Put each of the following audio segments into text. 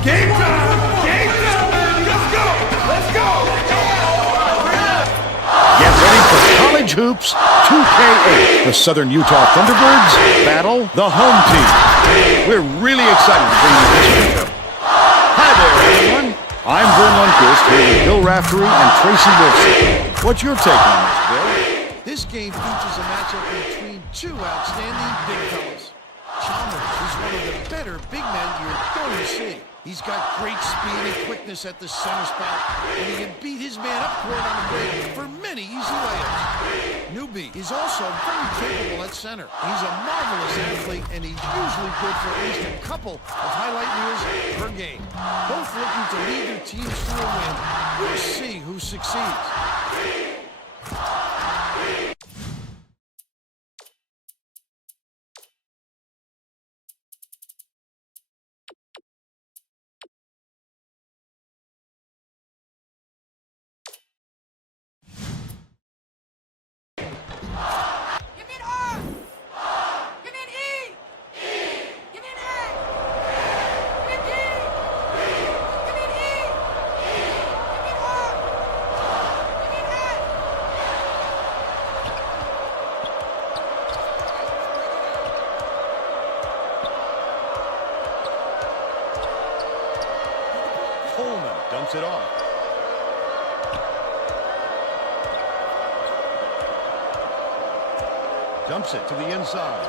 Game time! Game time! Let's go! Let's go! Get ready for College Hoops 2K8. The Southern Utah Thunderbirds battle the home team. We're really excited to bring you this matchup. Hi there, everyone. I'm Vern Lundquist here with Bill Raftery and Tracy Wilson. What's your take on this, Bill? This game features a matchup between two outstanding big fellas. Chalmers is one of the better big men you're going to see. He's got great speed and quickness at the center spot, and he can beat his man up court on the break for many easy layups. Newbie is also very capable at center. He's a marvelous athlete, and he's usually good for at least a couple of highlight reels per game. Both looking to lead their teams to a win. We'll see who succeeds. Dumps it off. Dumps it to the inside.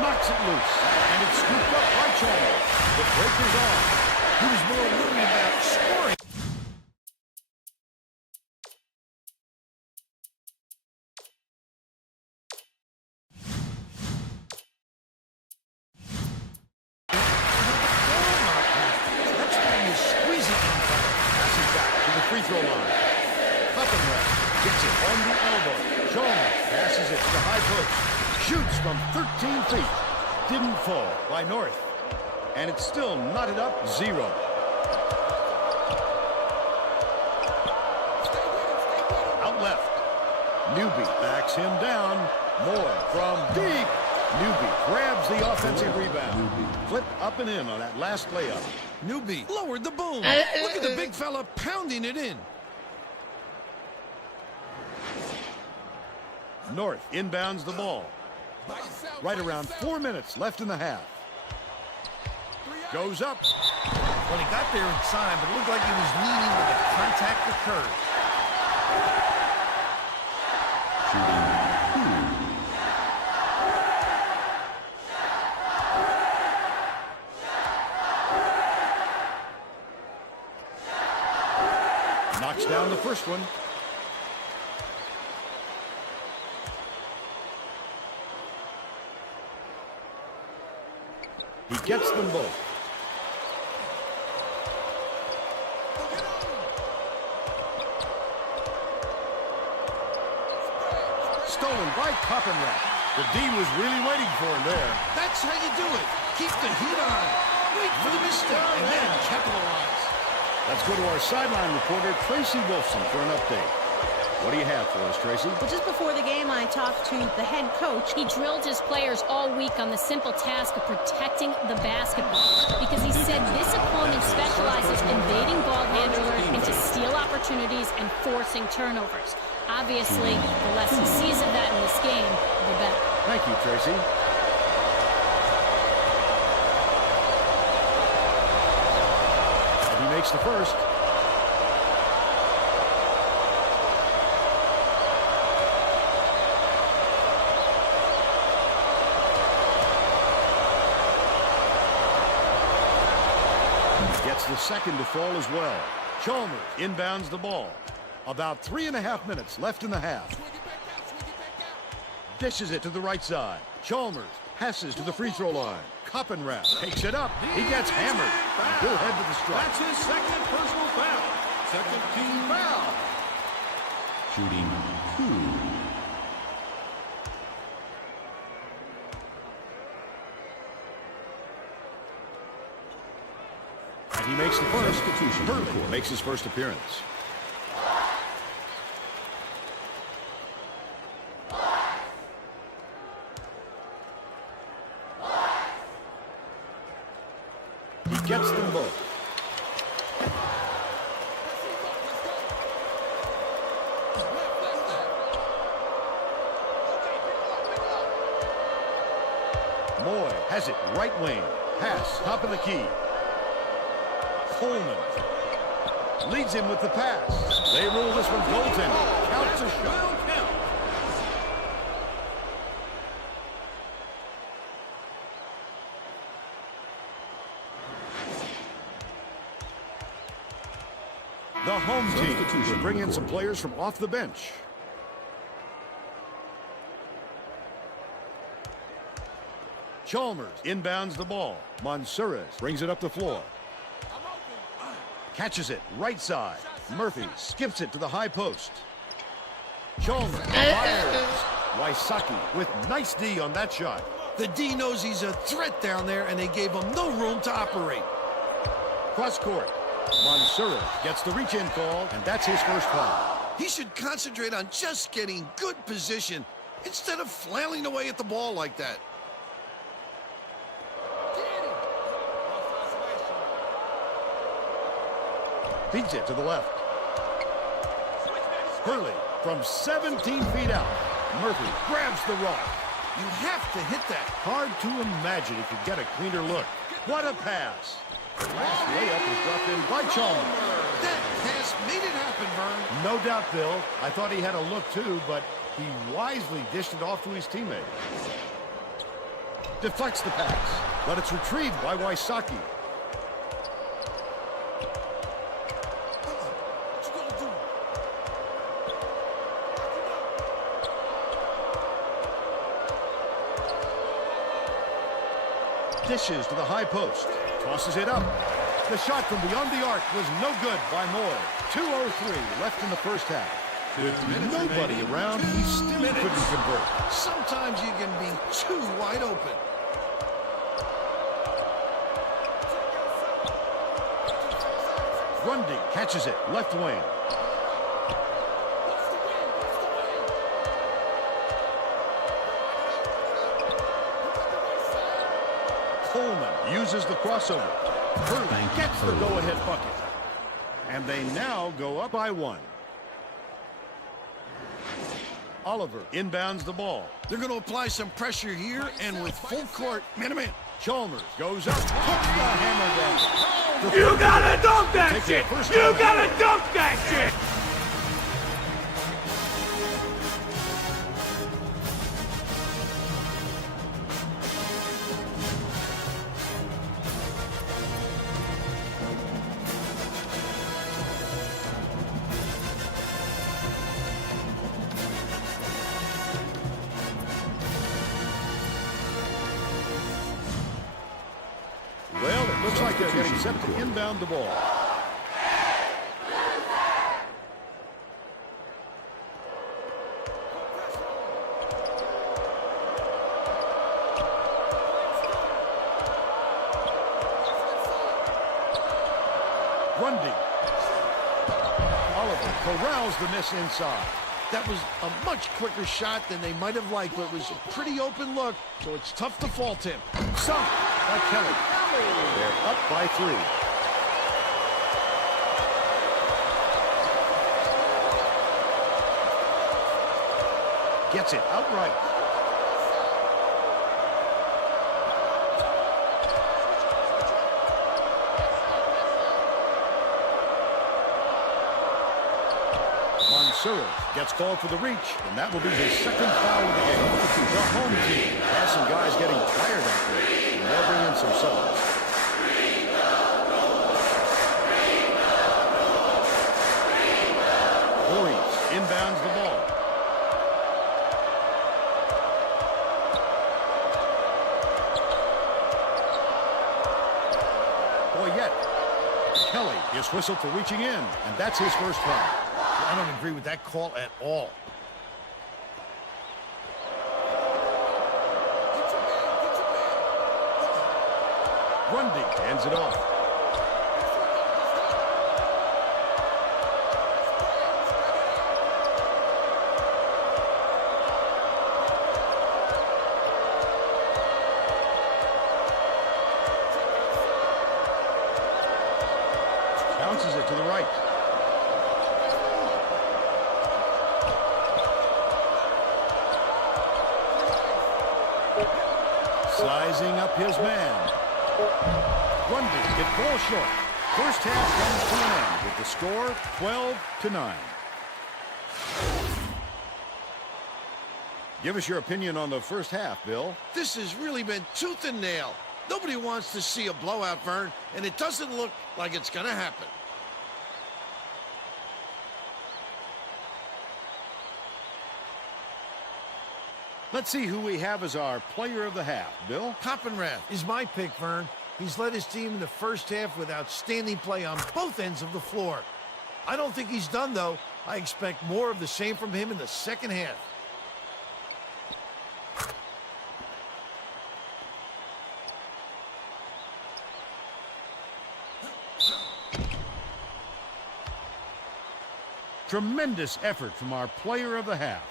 Knocks it loose. And it's scooped up by Chalmers. The break is on. He was more worried about scoring. Free throw line. Buckenham gets it on the elbow. Chalmers passes it to the high post. Shoots from 13 feet. Didn't fall by North. And it's still knotted up 0. Out left. Newbie backs him down. Moore from deep. Newbie grabs the offensive rebound. Flip up and in on that last layup. Newbie lowered the boom. Look at the big fella pounding it in. North inbounds the ball. Right around 4 minutes left in the half. Goes up. Well, he got there in time, but it looked like he was leaning when the contact occurred. Knocks down the first one. He gets them both. Stolen by Coppenrath. The D was really waiting for him there. That's how you do it. Keep the heat on. Wait for the misstep and then capitalize. Let's go to our sideline reporter, Tracy Wilson, for an update. What do you have for us, Tracy? Well, just before the game, I talked to the head coach. He drilled his players all week on the simple task of protecting the basketball because he said this opponent specializes in baiting ball handlers into steal opportunities and forcing turnovers. Obviously, the less he sees of that in this game, the better. Thank you, Tracy. And he makes the first. Gets the second to fall as well. Chalmers inbounds the ball. About 3.5 minutes left in the half. Dishes it to the right side. Chalmers passes to the free throw line. Coppenrath takes it up. He gets hammered. He'll head to the strike. That's his second personal foul. Second team foul. Shooting 2. And he makes the first. Hurley makes his first appearance. He gets them both. Moy has it right wing. Pass, top of the key. Coleman leads him with the pass. They rule this one goaltending. Counts a shot. The home team will bring in some players from off the bench. Chalmers inbounds the ball. Mansoures brings it up the floor. Catches it right side. Murphy skips it to the high post. Chalmers fires. Wysocki with nice D on that shot. The D knows he's a threat down there, and they gave him no room to operate. Cross court. Mansoures gets the reach-in call, and that's his first foul. He should concentrate on just getting good position instead of flailing away at the ball like that. Beats it to the left. Hurley from 17 feet out. Murphy grabs the rock. You have to hit that. Hard to imagine he could get a cleaner look. What a pass. The last layup was dropped in by Chalmers. That pass made it happen, Vern. No doubt, Bill. I thought he had a look too, but he wisely dished it off to his teammate. Deflects the pass, but it's retrieved by Wysocki. Dishes to the high post. Tosses it up. The shot from beyond the arc was no good by Moy. 2:03 left in the first half. With nobody around, he still couldn't convert. Sometimes you can be too wide open. Grundy catches it, left wing. Coleman uses the crossover. Hurley gets the go-ahead bucket. And they now go up by one. Oliver inbounds the ball. They're going to apply some pressure here, and with full court, man-to-man. Chalmers goes up, hooks the hammer down. You gotta dunk that shit! You gotta dunk that shit! Well, it looks like they're getting set to inbound the ball. Grundy. Oliver corrals the miss inside. That was a much quicker shot than they might have liked, but it was a pretty open look, so it's tough to fault him. Sunk by Kelly. They're up by 3. Gets it outright. Mansoures gets called for the reach, and that will be his second foul of the game. The home team has some guys getting tired out there, and they'll bring in some subs. Voorhees inbounds the ball. Boyette. Kelly is whistled for reaching in, and that's his first foul. I don't agree with that call at all. Grundy hands it off. Bounces it to the right. Sizing up his man. Grundy, it falls short. First half comes to an end with the score 12-9. Give us your opinion on the first half, Bill. This has really been tooth and nail. Nobody wants to see a blowout, Vern, and it doesn't look like it's going to happen. Let's see who we have as our player of the half. Bill? Coppenrath is my pick, Vern. He's led his team in the first half with outstanding play on both ends of the floor. I don't think he's done, though. I expect more of the same from him in the second half. Tremendous effort from our player of the half.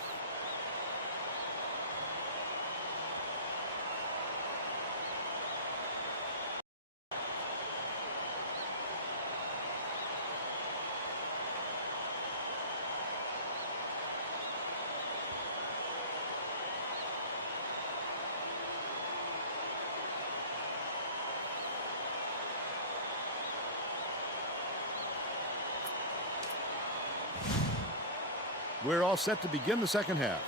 We're all set to begin the second half.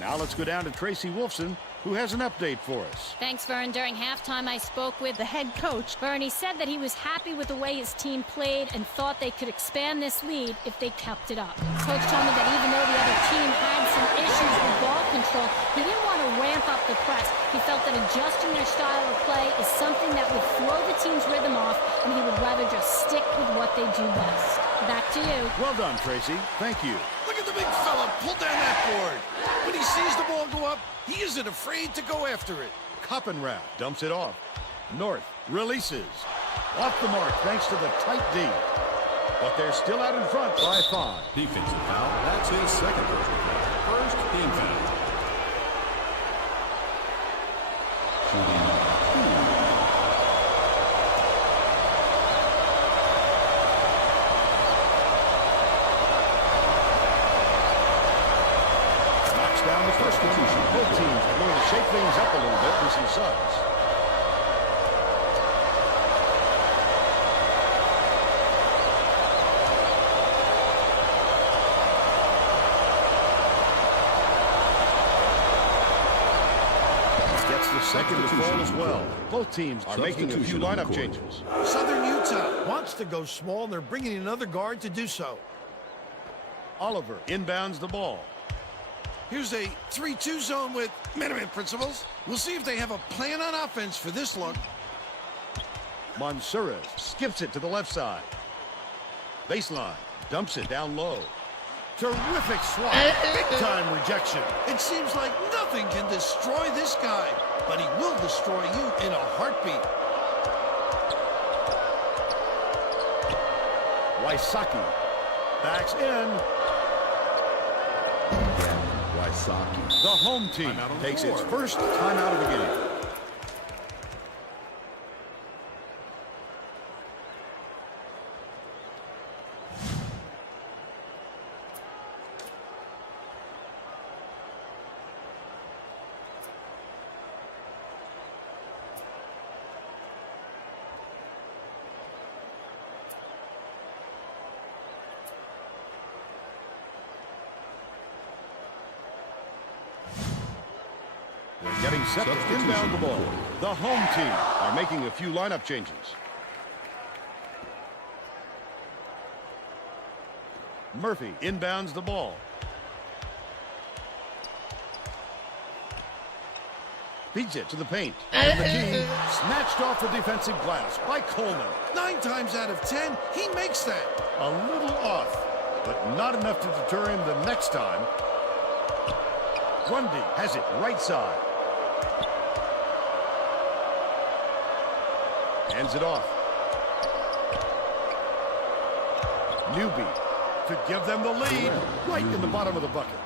Now let's go down to Tracy Wolfson, who has an update for us. Thanks, Vern. During halftime, I spoke with The head coach. Vern. He said that he was happy with the way his team played and thought they could expand this lead if they kept it up. Coach told me that even though the other team had some issues with ball control, he didn't want to ramp up the press. He felt that adjusting their style of play is something that would throw the team's rhythm off, and he would rather just stick with what they do best. Back to you. Well done, Tracy. Thank you. Look at the big fella pull down that board. When he sees the ball go up, he isn't afraid to go after it. Coppenrath dumps it off. North releases. Off the mark thanks to the tight D. But they're still out in front by 5. Defensive foul. That's his second personal foul. First team foul. Shooting 2. Down the first one. Both teams are going to shake things up a little bit with some subs. Gets the second to fall as well. Both teams are making a few lineup changes. Southern Utah wants to go small, and they're bringing another guard to do so. Oliver inbounds the ball. Here's a 3-2 zone with minimum principles. We'll see if they have a plan on offense for this look. Mansourez skips it to the left side. Baseline, dumps it down low. Terrific swat. Big-time rejection. It seems like nothing can destroy this guy, but he will destroy you in a heartbeat. Wysocki backs in. The home team takes its first timeout of the game. They're getting set to inbound the ball. The home team are making a few lineup changes. Murphy inbounds the ball. Beats it to the paint. And the key snatched off the defensive glass by Coleman. 9 times out of 10, he makes that. A little off, but not enough to deter him the next time. Grundy has it right side. Hands it off. Newby to give them the lead right in the bottom of the bucket.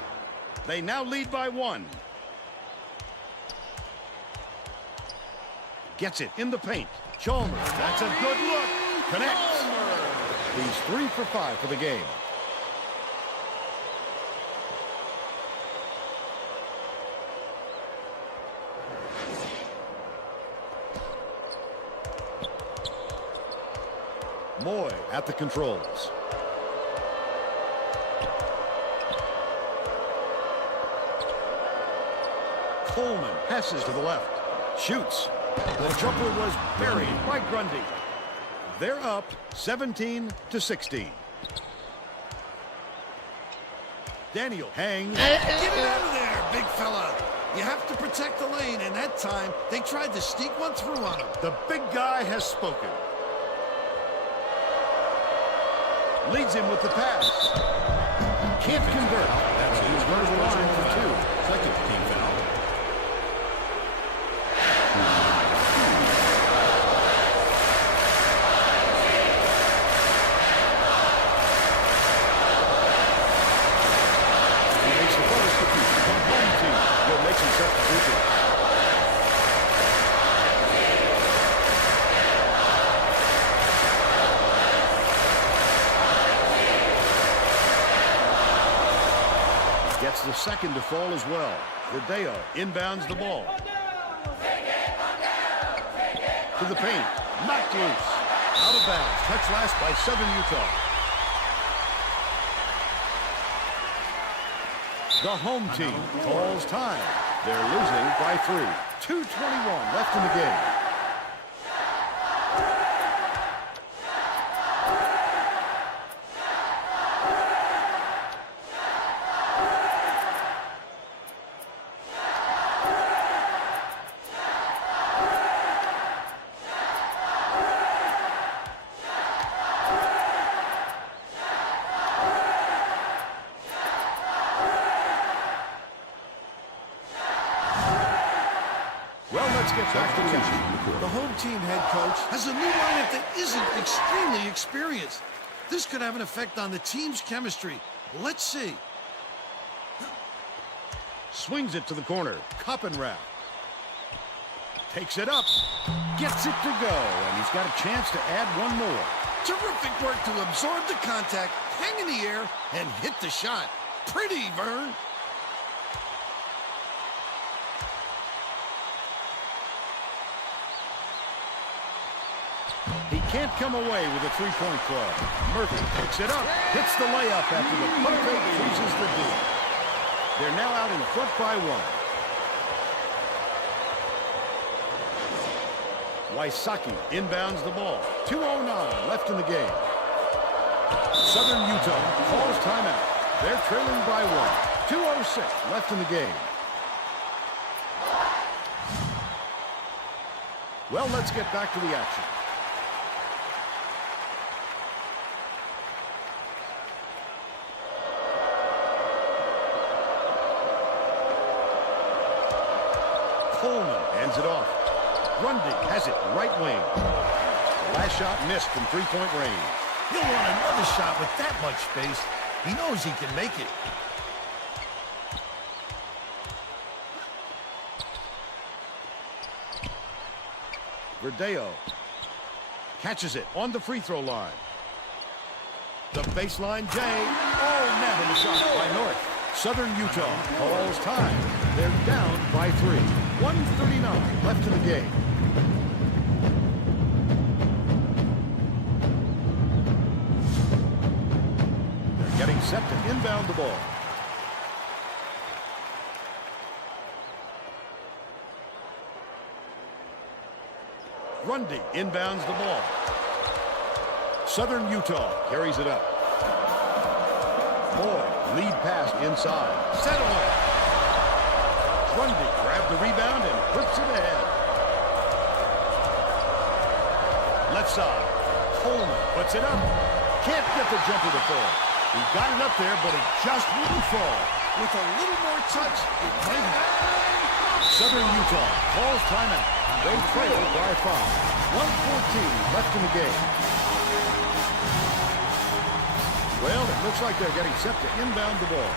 They now lead by 1. Gets it in the paint. Chalmers, that's a good look. Connects. He's 3 for 5 for the game. Moy at the controls. Coleman passes to the left. Shoots. The jumper was buried by Grundy. They're up 17-16. Daniel hangs. Get it out of there, big fella. You have to protect the lane, and that time they tried to sneak one through on him. The big guy has spoken. Leads him with the pass. Can't convert. He's going to the line for 2. Second team foul. He makes the first substitution. The home team will make some substitutions. Gets the second to fall as well. Rodeo inbounds the ball. To the paint. Knocked loose. Out of bounds. Touch last by Southern Utah. The home team calls time. They're losing by 3. 2:21 left in the game. Well, let's get back to the action. The home team head coach has a new lineup that isn't extremely experienced. This could have an effect on the team's chemistry. Let's see. Swings it to the corner. Cup and wrap. Takes it up. Gets it to go. And he's got a chance to add one more. Terrific work to absorb the contact, hang in the air, and hit the shot. Pretty, Vern. He can't come away with a three-point club. Murphy picks it up. Hits the layup after the pump fake freezes the D. They're now out in front by 1. Wysocki inbounds the ball. 2:09 left in the game. Southern Utah calls timeout. They're trailing by 1. 2:06 left in the game. Well, let's get back to the action. Coleman hands it off. Grundy has it right wing. Last shot missed from three-point range. He'll want another shot with that much space. He knows he can make it. Rodeo catches it on the free throw line. The baseline J. Oh, nabbing the shot by North. Southern Utah calls time. They're down by 3. 1:39 left in the game. They're getting set to inbound the ball. Grundy inbounds the ball. Southern Utah carries it up. Boyd, lead pass inside. Set away. Grundy grabbed the rebound and puts it ahead. Left side. Coleman puts it up. Can't get the jumper to fall. He got it up there, but it just wouldn't fall. With a little more touch, it might have. Southern Utah calls timeout. They trail by 5. 1:14 left in the game. Well, it looks like they're getting set to inbound the ball.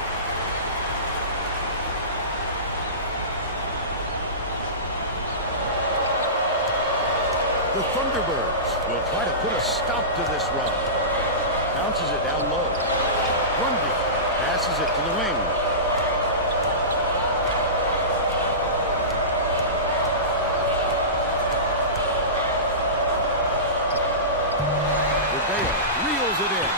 The Thunderbirds will try to put a stop to this run. Bounces it down low. Grundy passes it to the wing. Reels it in.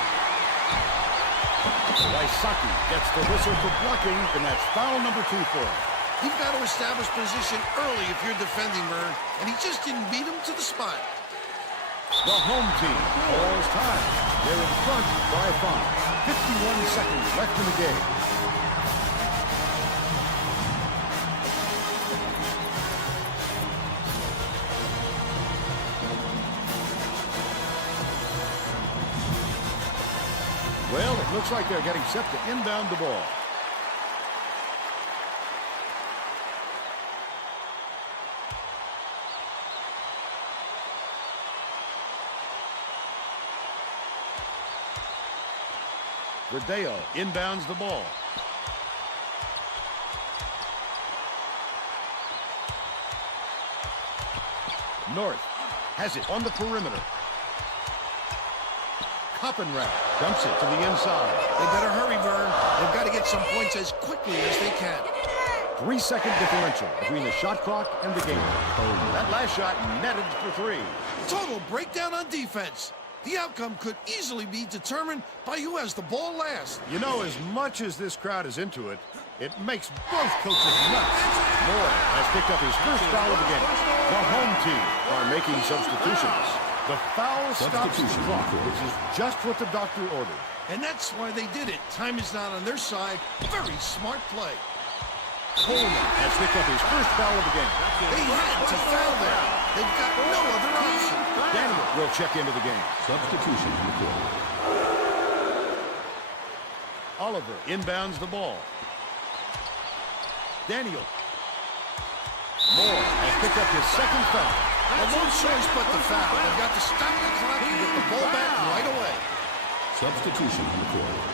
Wysocki gets the whistle for blocking, and that's foul number 2 for him. You've got to establish position early if you're defending, Vern, and he just didn't beat him to the spot. The home team calls time. They're in front by 5. 51 seconds left in the game. Well, it looks like they're getting set to inbound the ball. Verdeo inbounds the ball. North has it on the perimeter. Koppenrath dumps it to the inside. They better hurry, Vern. They've got to get some points as quickly as they can. 3-second differential between the shot clock and the game. That last shot netted for 3. Total breakdown on defense. The outcome could easily be determined by who has the ball last. You know, as much as this crowd is into it, it makes both coaches nuts. Moore has picked up his first foul of the game. The home team are making substitutions. The foul stops the clock, which is just what the doctor ordered. And that's why they did it. Time is not on their side. Very smart play. Coleman has picked up his first foul of the game. They had to foul there. They've got no other option. Daniel will check into the game. Substitution recorded. Oliver inbounds the ball. Daniel. Moore has picked up his second foul. Well, no choice but the foul. They've got to stop the clock and get the ball back right away. Substitution recorded.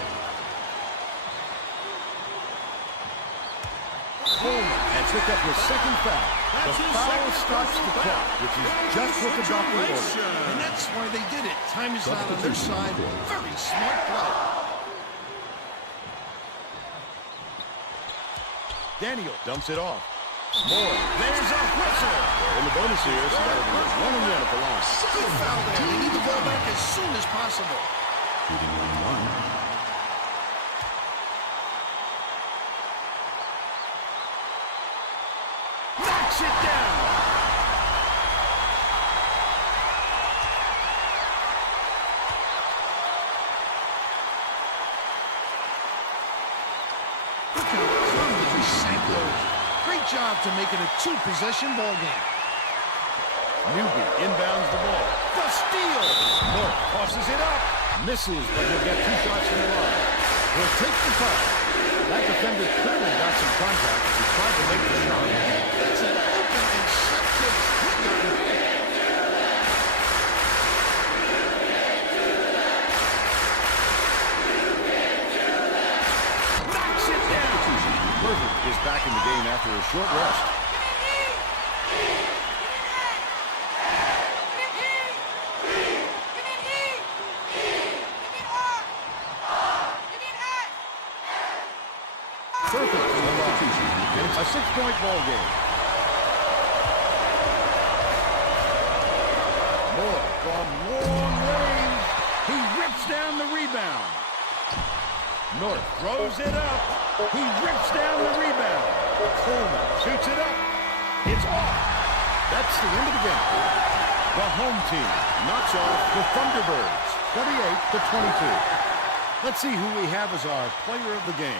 Coleman has picked up his second foul. The foul stops the clock, which is just what the doctor ordered. And that's why they did it. Time is not on their side. Very smart play. Daniel dumps it off. Moore, there's a whistle. They're in the bonus here, so that'll be a 1-and-1 at the line. Good foul there. They need the ball back as soon as possible. Shooting on 1. Knocks it down. Look how cleanly he sank those. Great job to make it a 2-possession ball game. Newby inbounds the ball. The steal. Moore tosses it up. Misses, but he'll get 2 shots from the line. He'll take the foul. That defender clearly got some contact as he tried to make the shot. That's an open and shut case. Knocks it down. Perfect is back in the game after a short rest. Perfect in the line. And it's a 6-point ball game. Moore from long range. He rips down the rebound. North throws it up. He rips down the rebound. Coleman shoots it up. It's off. That's the end of the game. The home team knocks off the Thunderbirds, 28-22. Let's see who we have as our player of the game.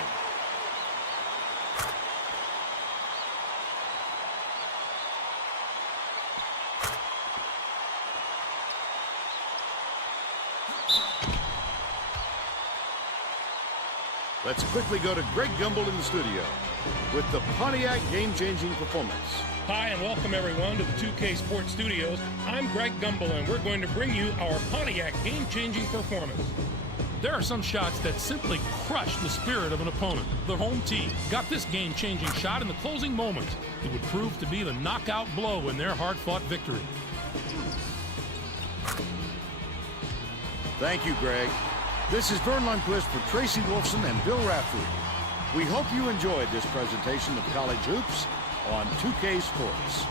Let's quickly go to Greg Gumbel in the studio with the Pontiac game-changing performance. Hi, and welcome everyone to the 2K Sports Studios. I'm Greg Gumbel, and we're going to bring you our Pontiac game-changing performance. There are some shots that simply crush the spirit of an opponent. The home team got this game-changing shot in the closing moments. It would prove to be the knockout blow in their hard-fought victory. Thank you, Greg. This is Vern Lundquist for Tracy Wolfson and Bill Raftery. We hope you enjoyed this presentation of College Hoops on 2K Sports.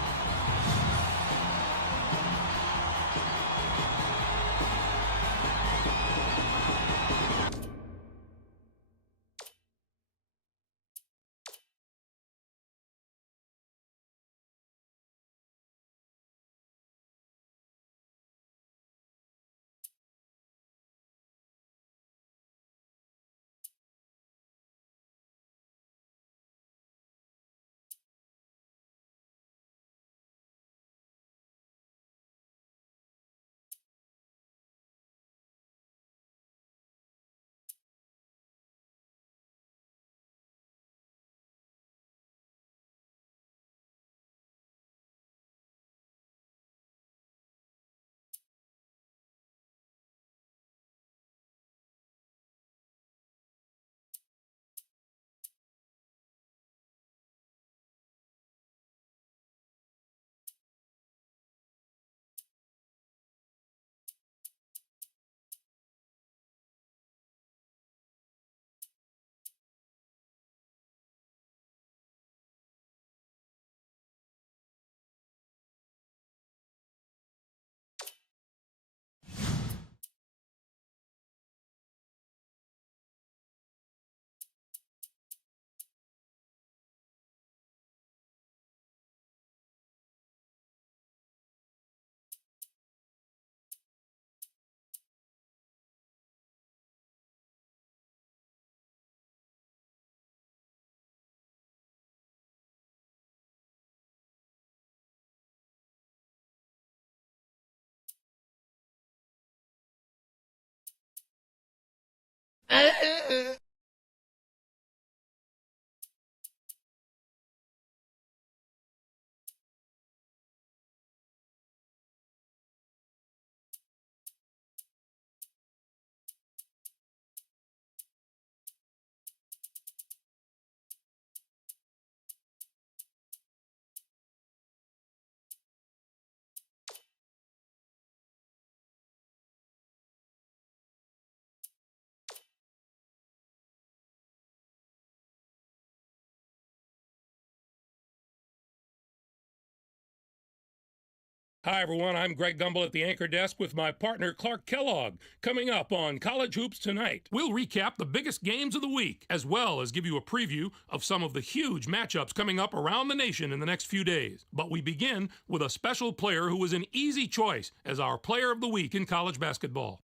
Hi, everyone. I'm Greg Gumbel at the anchor desk with my partner, Clark Kellogg. Coming up on College Hoops Tonight, we'll recap the biggest games of the week, as well as give you a preview of some of the huge matchups coming up around the nation in the next few days. But we begin with a special player who was an easy choice as our Player of the Week in college basketball.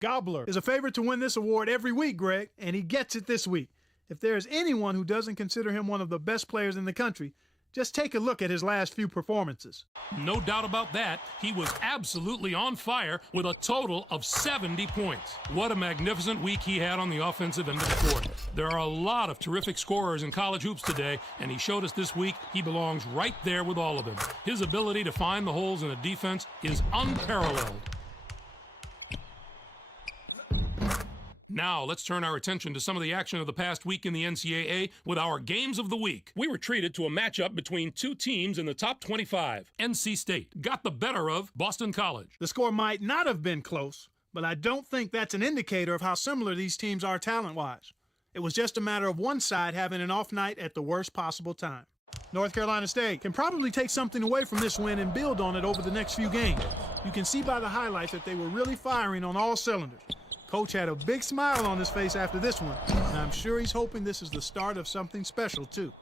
Gobbler is a favorite to win this award every week, Greg, and he gets it this week. If there is anyone who doesn't consider him one of the best players in the country, just take a look at his last few performances. No doubt about that. He was absolutely on fire with a total of 70 points. What a magnificent week he had on the offensive end of the court. There are a lot of terrific scorers in college hoops today, and he showed us this week he belongs right there with all of them. His ability to find the holes in a defense is unparalleled. Now, let's turn our attention to some of the action of the past week in the NCAA with our Games of the Week. We were treated to a matchup between two teams in the top 25. NC State got the better of Boston College. The score might not have been close, but I don't think that's an indicator of how similar these teams are talent-wise. It was just a matter of one side having an off night at the worst possible time. North Carolina State can probably take something away from this win and build on it over the next few games. You can see by the highlights that they were really firing on all cylinders. Coach had a big smile on his face after this one, and I'm sure he's hoping this is the start of something special, too.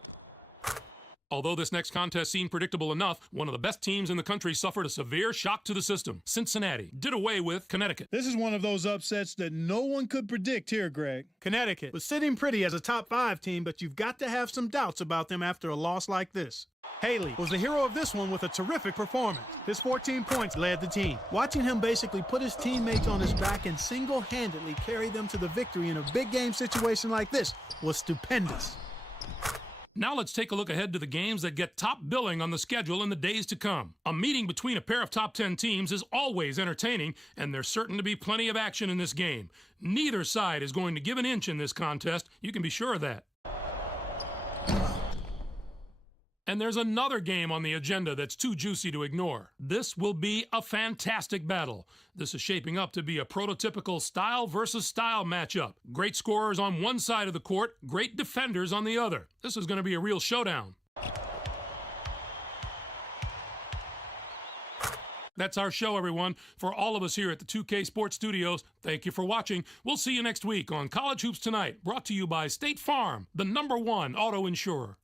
Although this next contest seemed predictable enough, one of the best teams in the country suffered a severe shock to the system. Cincinnati did away with Connecticut. This is one of those upsets that no one could predict here, Greg. Connecticut was sitting pretty as a top 5 team, but you've got to have some doubts about them after a loss like this. Haley was the hero of this one with a terrific performance. His 14 points led the team. Watching him basically put his teammates on his back and single-handedly carry them to the victory in a big game situation like this was stupendous. Now let's take a look ahead to the games that get top billing on the schedule in the days to come. A meeting between a pair of top 10 teams is always entertaining, and there's certain to be plenty of action in this game. Neither side is going to give an inch in this contest, you can be sure of that. And there's another game on the agenda that's too juicy to ignore. This will be a fantastic battle. This is shaping up to be a prototypical style versus style matchup. Great scorers on one side of the court, great defenders on the other. This is going to be a real showdown. That's our show, everyone. For all of us here at the 2K Sports Studios, thank you for watching. We'll see you next week on College Hoops Tonight, brought to you by State Farm, the #1 auto insurer.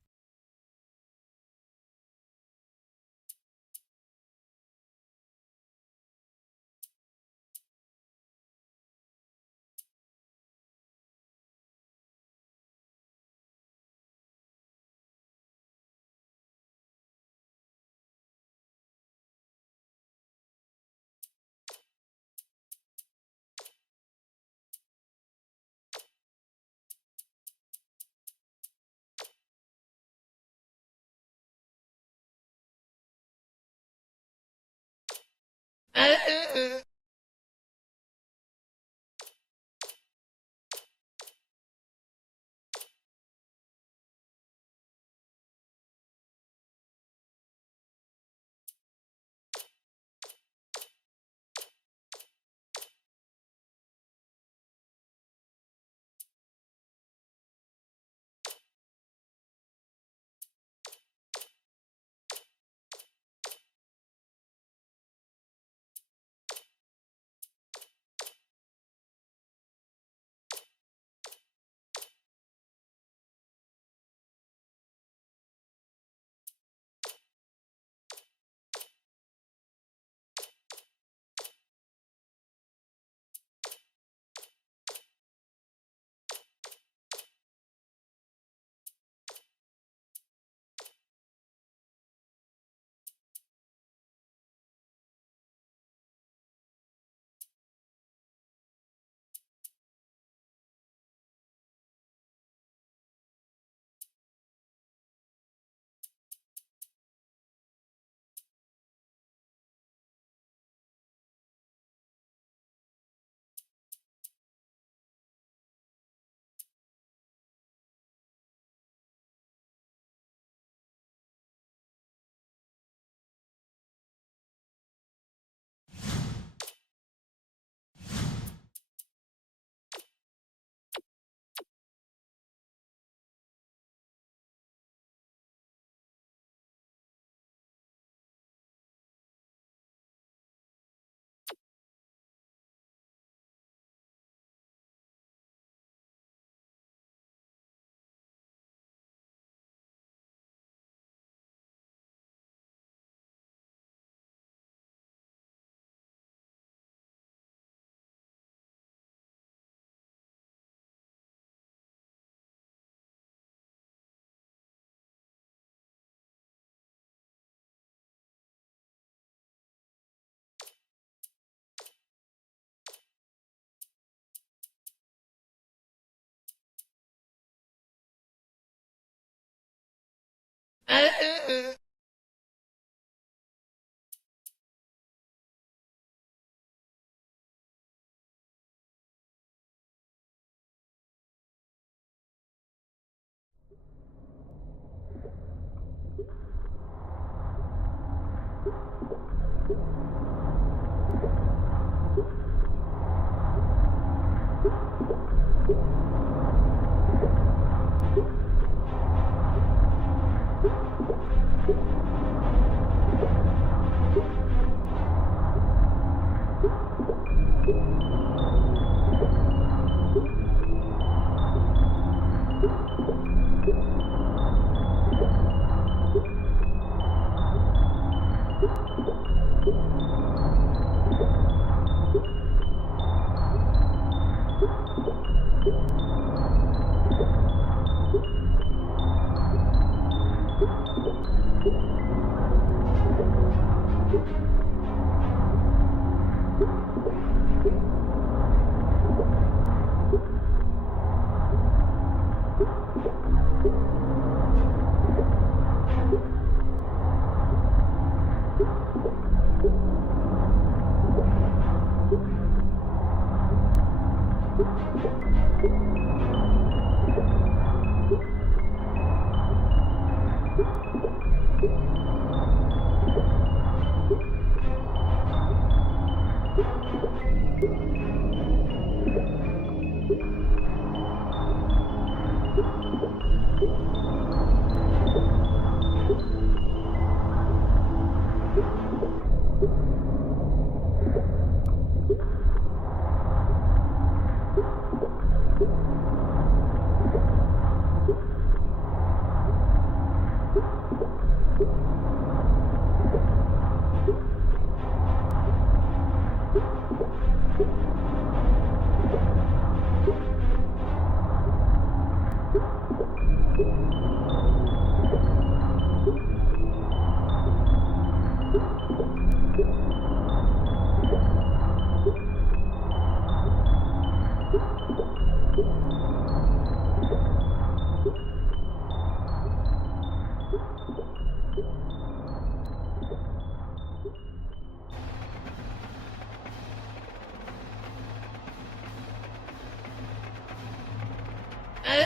Get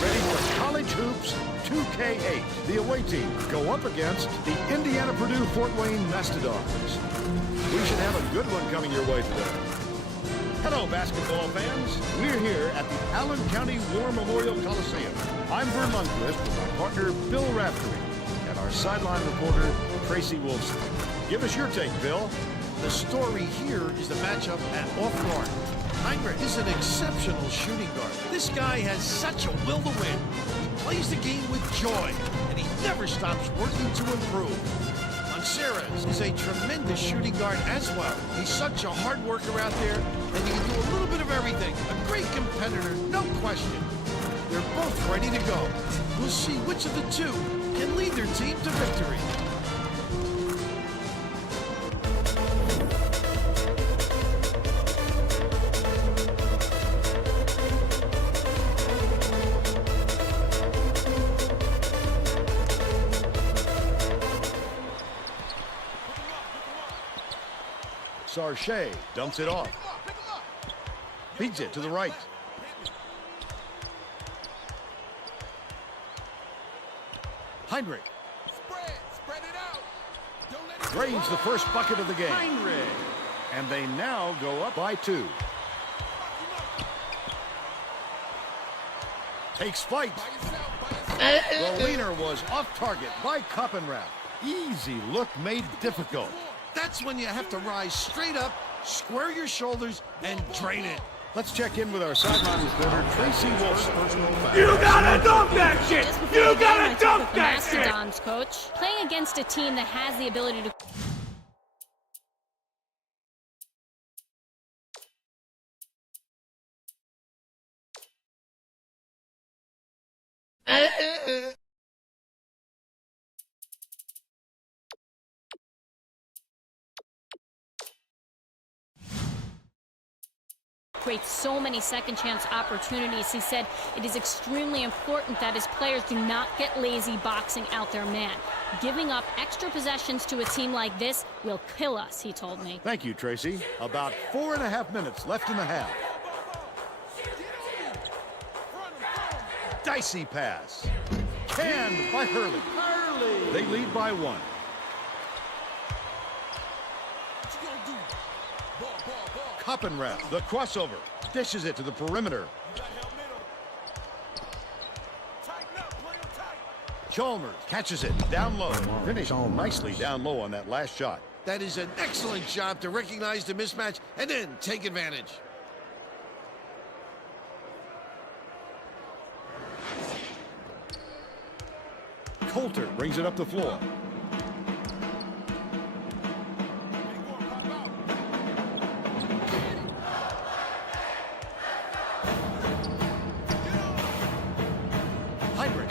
ready for College Hoops 2K8. The away team go up against the Indiana Purdue Fort Wayne Mastodons. We should have a good one coming your way today. Hello, basketball fans. We're here at the Allen County War Memorial Coliseum. I'm Vern Lundquist with my partner, Bill Raftery, and our sideline reporter, Tracy Wolfson. Give us your take, Bill. The story here is the matchup at off guard. Heinrich is an exceptional shooting guard. This guy has such a will to win. He plays the game with joy, and he never stops working to improve. Monseras is a tremendous shooting guard as well. He's such a hard worker out there, and he can do a little bit of everything. A great competitor, no question. They're both ready to go. We'll see which of the two can lead their team to victory. Sarche dumps it off. Feeds it to the right. Heinrich. Spread it out. Don't let it Drains the first bucket of the game. Heinrich. And they now go up by 2. Takes flight. The leaner was off target by Koppenrath. Easy look made difficult. That's when you have to rise straight up, square your shoulders, and drain it. Let's check in with our sideline reporter, Tracy Wolfson. You gotta dump that shit! Just before You the game, I gotta talked dump with the that shit! Mastodons coach. Playing against a team that has the ability to create so many second chance opportunities. He said it is extremely important that his players do not get lazy boxing out their man. Giving up extra possessions to a team like this will kill us, he told me. Thank you, Tracy. About 4.5 minutes left in the half. Dicey pass. Canned by Hurley. They lead by 1. Koppenrath, the crossover, dishes it to the perimeter. Chalmers catches it down low. Finished nicely down low on that last shot. That is an excellent job to recognize the mismatch and then take advantage. Coulter brings it up the floor. Heinrich.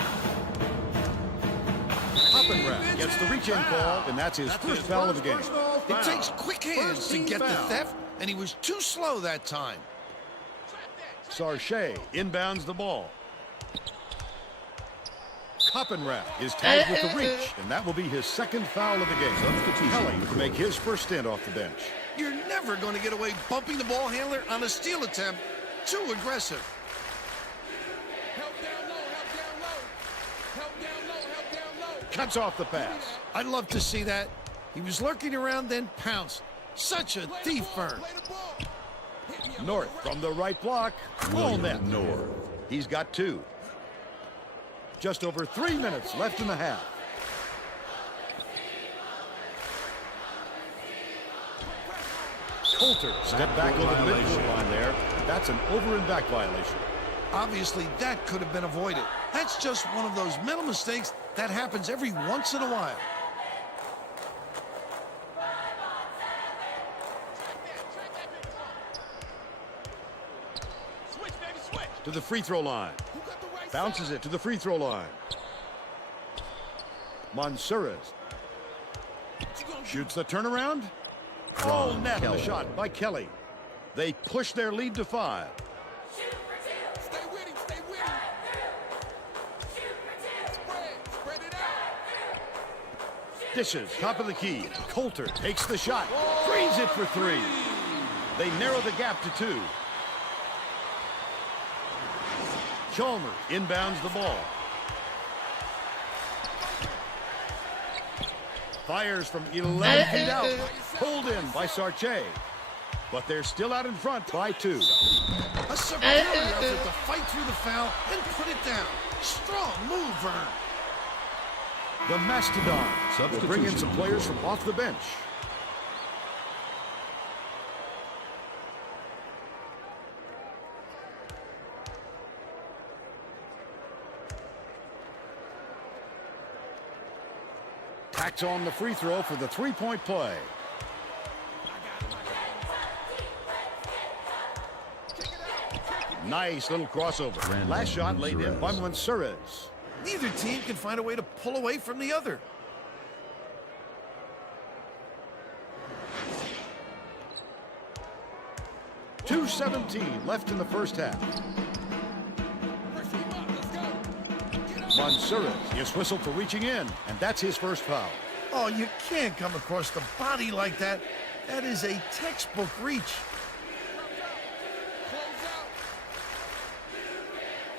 Koppenrath gets the reach-in call, and that's his first foul of the game. It takes quick hands to get the theft, and he was too slow that time. Sarche inbounds the ball. Koppenrath is tagged with the reach, and that will be his second foul of the game. Kelly to make his first stint off the bench. You're never going to get away bumping the ball handler on a steal attempt. Too aggressive. Help down low, help down low. Help down low, help down low. Cuts off the pass. I'd love to see that. He was lurking around, then pounced. Such a thief, Vern. Play the ball. North from the right block. All net. North. He's got 2. Just over 3 minutes left in the half. Coulter stepped back over the midcourt line there. That's an over and back violation. Obviously, that could have been avoided. That's just one of those mental mistakes that happens every once in a while. To the free throw line. Bounces it to the free throw line. Monseras shoots the turnaround. All net on the shot by Kelly. They push their lead to 5. Stay with him, stay with him. Spread it out. Dishes, top of the key. Coulter takes the shot. Frees it for three. They narrow the gap to 2. Chalmers inbounds the ball. Fires from 11 feet out. Pulled in by Sarche. But they're still out in front by 2. A superior effort to fight through the foul and put it down. Strong move, Vern. The Mastodons will bring in some players from off the bench. Tacks on the free throw for the three-point play. Nice little crossover. Last shot laid in by Mansurez. Neither team can find a way to pull away from the other. .217 left in the first half. Mansurez is whistled for reaching in, and that's his first foul. Oh, you can't come across the body like that. That is a textbook reach.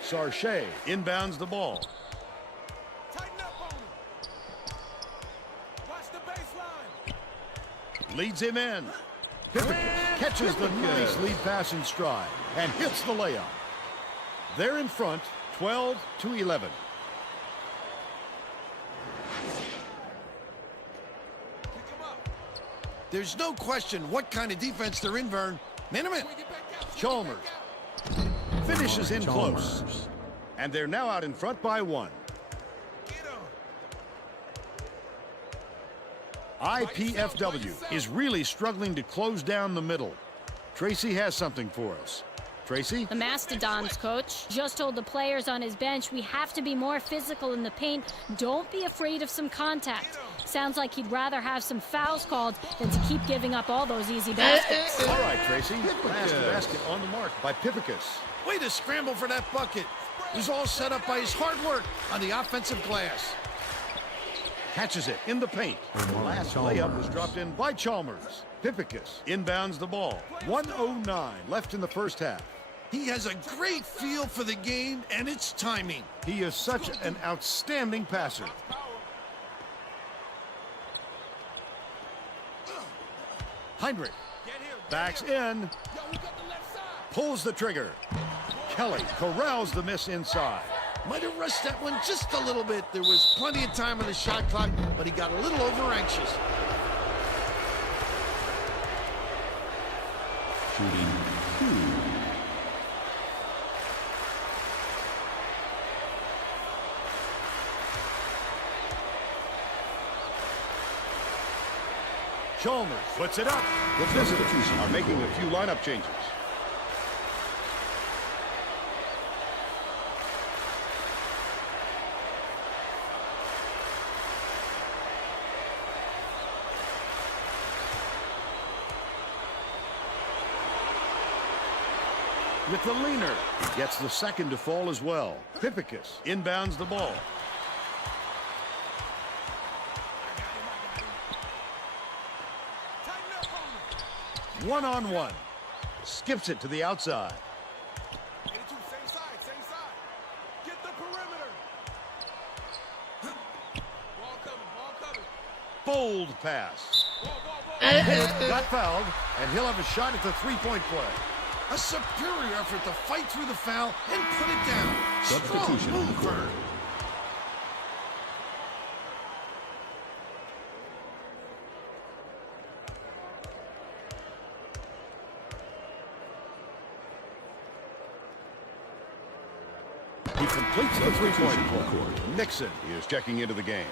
Sarche inbounds the ball. Tighten up on him. Watch the baseline. Leads him in. Pippin catches the nice lead pass in stride and hits the layup. They're in front, 12-11. There's no question what kind of defense they're in, Vern. Minimum. Chalmers finishes in close. And they're now out in front by 1. IPFW is really struggling to close down the middle. Tracy has something for us. Tracy? The Mastodons coach just told the players on his bench we have to be more physical in the paint. Don't be afraid of some contact. Sounds like he'd rather have some fouls called than to keep giving up all those easy baskets. All right, Tracy. Last basket on the mark by Pipicus. Way to scramble for that bucket. It was all set up by his hard work on the offensive glass. Catches it in the paint. The last layup was dropped in by Chalmers. Pipicus inbounds the ball. 1:09 left in the first half. He has a great feel for the game and its timing. He is such an outstanding passer. Heinrich backs in, pulls the trigger. Kelly corrals the miss inside. Might have rushed that one just a little bit. There was plenty of time on the shot clock, but he got a little over anxious. Shooting 2. Chalmers puts it up. The visitors are making a few lineup changes. With the leaner, he gets the second to fall as well. Pipicus inbounds the ball. One-on-one. Skips it to the outside. 82, same side, same side. Get the perimeter. Ball coming. Bold pass. Got fouled, and he'll have a shot at the three-point play. A superior effort to fight through the foul and put it down. Substitution. Strong move, Vern. He completes the three-point play. Nixon is checking into the game.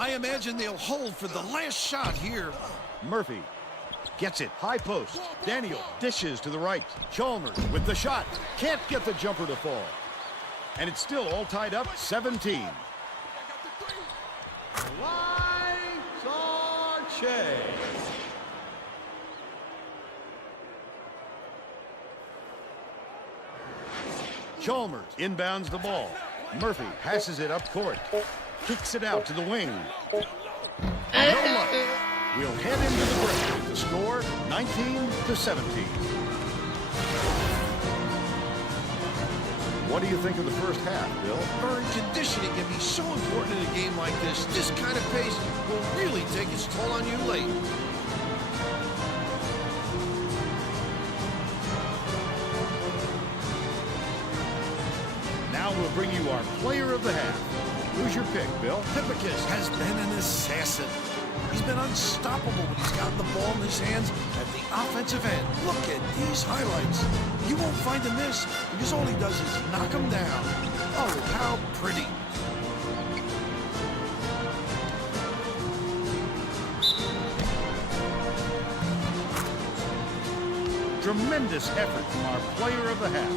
I imagine they'll hold for the last shot here. Murphy gets it. High post. Daniel dishes to the right. Chalmers with the shot. Can't get the jumper to fall. And it's still all tied up, 17. Sarche. Chalmers inbounds the ball. Murphy passes it up court. Kicks it out to the wing. No luck. We'll head into the break with the score 19-17. What do you think of the first half, Bill? Burn conditioning can be so important in a game like this. This kind of pace will really take its toll on you late. Now we'll bring you our player of the half. Who's your pick, Bill? Hipicus has been an assassin. He's been unstoppable when he's gotten the ball in his hands at the offensive end. Look at these highlights. You won't find him miss because all he does is knock him down. Oh, how pretty. Tremendous effort from our player of the half.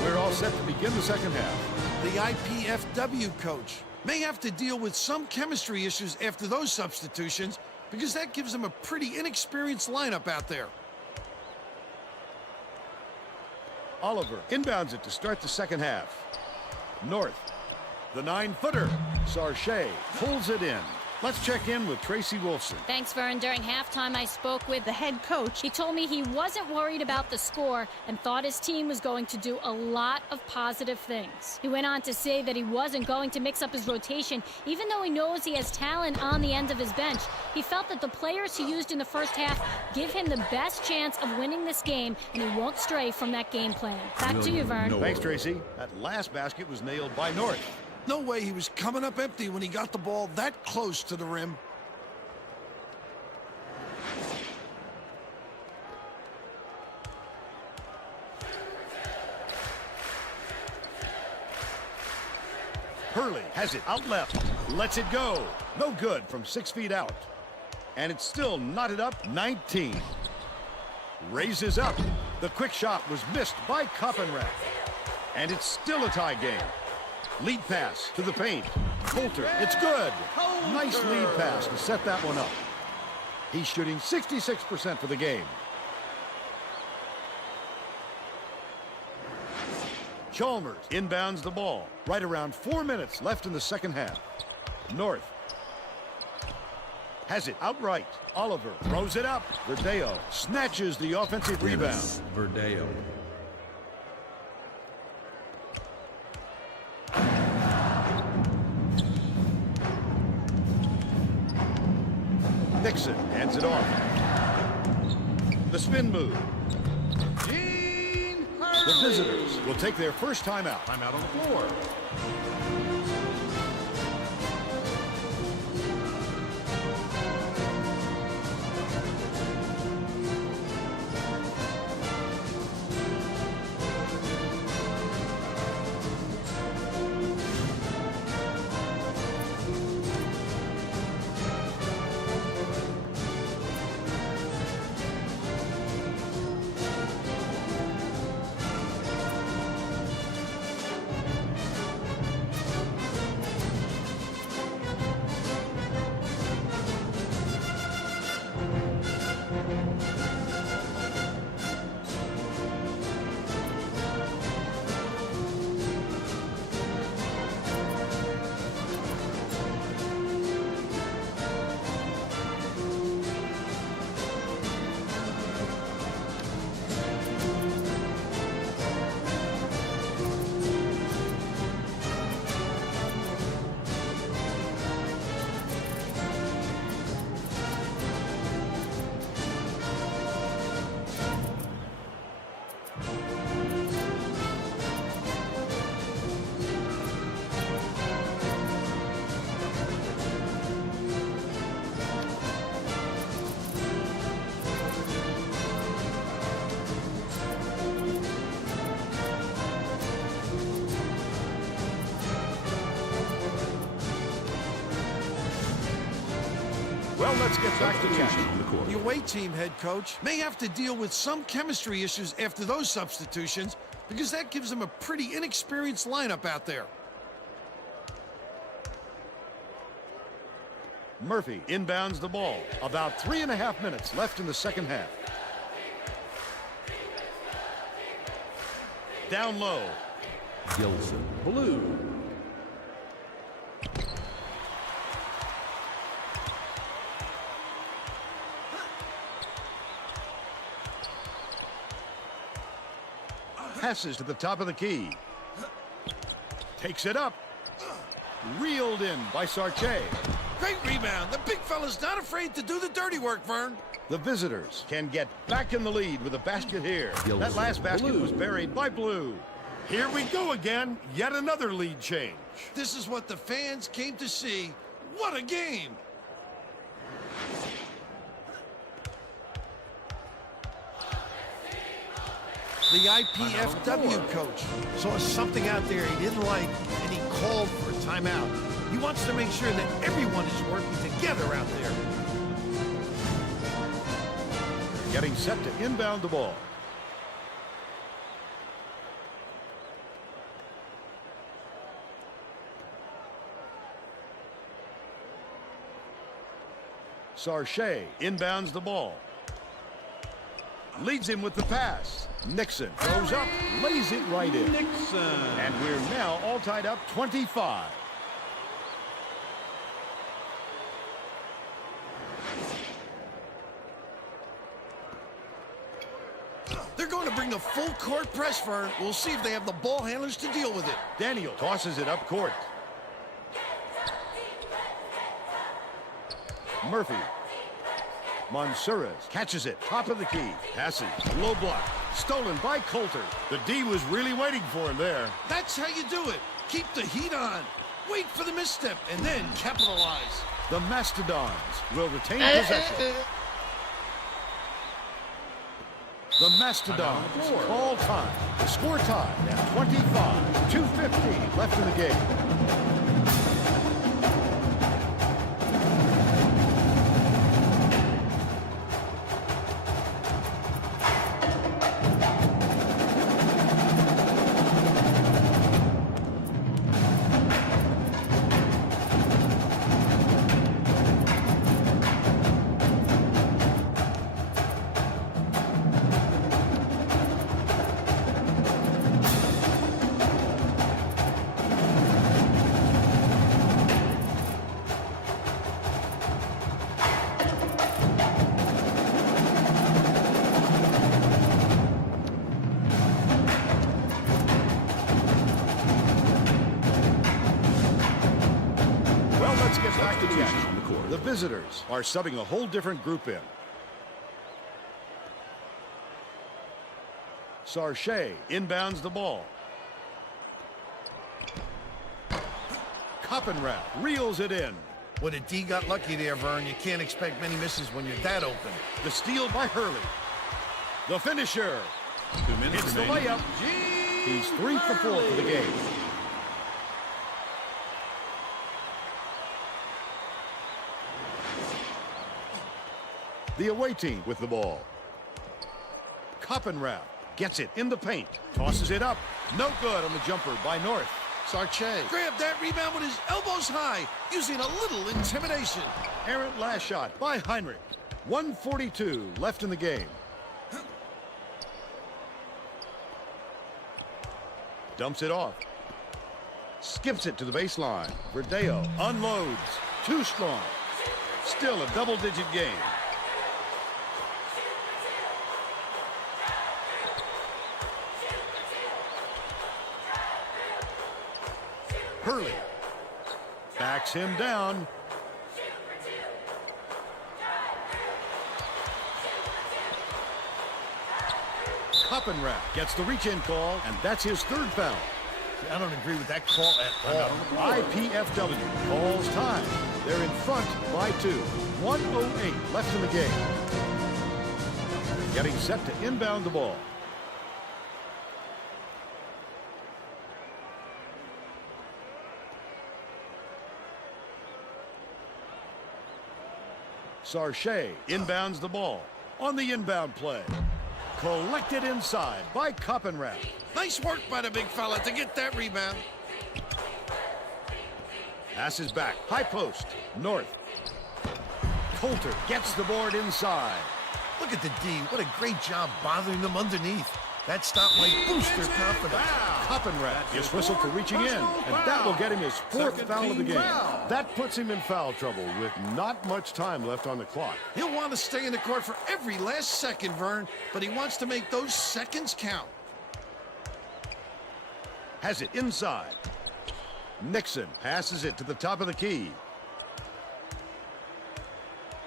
We're all set to begin the second half. The IPFW coach may have to deal with some chemistry issues after those substitutions because that gives him a pretty inexperienced lineup out there. Oliver inbounds it to start the second half. North, the 9-footer. Sarche pulls it in. Let's check in with Tracy Wolfson. Thanks, Vern. During halftime, I spoke with The head coach. He told me he wasn't worried about the score and thought his team was going to do a lot of positive things. He went on to say that he wasn't going to mix up his rotation, even though he knows he has talent on the end of his bench. He felt that the players he used in the first half give him the best chance of winning this game, and he won't stray from that game plan. Back to you, Vern. Thanks, Tracy. That last basket was nailed by North. No way he was coming up empty when he got the ball that close to the rim. Hurley has it out left. Lets it go. No good from 6 feet out. And it's still knotted up 19. Raises up. The quick shot was missed by Koppenrath. And it's still a tie game. Lead pass to the paint. Coulter, it's good. Nice lead pass to set that one up. He's shooting 66% for the game. Chalmers inbounds the ball. Right around 4 minutes left in the second half. North has it outright. Oliver throws it up. Verdeo snatches the offensive rebound. Verdeo. Nixon hands it off. The spin move. The visitors will take their first timeout. Timeout on the floor. Well, let's get back to the action. On the court. The away team head coach may have to deal with some chemistry issues after those substitutions because that gives them a pretty inexperienced lineup out there. Murphy inbounds the ball. About 3.5 minutes left in the second half. Down low. Gilson. Blue. Passes to the top of the key. Takes it up. Reeled in by Sarche. Great rebound. The big fella's not afraid to do the dirty work, Vern. The visitors can get back in the lead with a basket here. That last basket was buried by Blue. Here we go again. Yet another lead change. This is what the fans came to see. What a game! The IPFW coach saw something out there he didn't like, and he called for a timeout. He wants to make sure that everyone is working together out there. Getting set to inbound the ball. Sarche inbounds the ball. Leads him with the pass. Nixon goes up, lays it right in. Nixon. And we're now all tied up 25. They're going to bring the full court press, Vern. We'll see if they have the ball handlers to deal with it. Daniel tosses it up court. Murphy. Mansourez catches it, top of the key. Passes, low block. Stolen by Coulter. The D was really waiting for him there. That's how you do it. Keep the heat on. Wait for the misstep, and then capitalize. The Mastodons will retain possession. The Mastodons call time. The score tied at 25. 2:15 left in the game. Let's get back to the action. The visitors are subbing a whole different group in. Sarche inbounds the ball. Koppenrath reels it in. When a D got lucky there, Vern, you can't expect many misses when you're that open. The steal by Hurley. The finisher. 2 minutes It's the remaining. layup. He's 3 for 4 for the game. The away team with the ball. Koppenrath gets it in the paint. Tosses it up. No good on the jumper by North. Sarche grabbed that rebound with his elbows high, using a little intimidation. Errant last shot by Heinrich. 1:42 left in the game. Dumps it off. Skips it to the baseline. Verdeo unloads. Too strong. Still a double-digit game. Hurley backs him down. Koppenrath gets the reach-in call, and that's his third foul. I don't agree with that call at all. IPFW calls time. They're in front by 2. 1:08 left in the game. Getting set to inbound the ball. Sarche inbounds the ball on the inbound play. Collected inside by Coppenrath. Nice work by the big fella to get that rebound. Passes back, high post, North. Coulter gets the board inside. Look at the D. What a great job bothering them underneath. That stop might boost their confidence. Coppenrath is whistled for reaching in, and that will get him his fourth foul of the game. That puts him in foul trouble with not much time left on the clock. He'll want to stay in the court for every last second, Vern, but he wants to make those seconds count. Has it inside. Nixon passes it to the top of the key.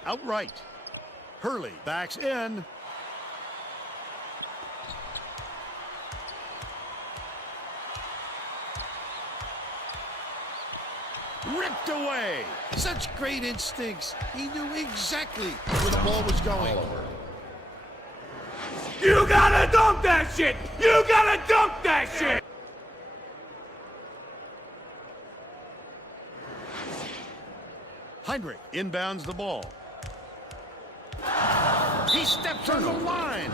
Outright. Hurley backs in. Ripped away. Such great instincts. He knew exactly where the ball was going. You gotta dunk that shit! You gotta dunk that shit! Heinrich inbounds the ball. He steps on the line.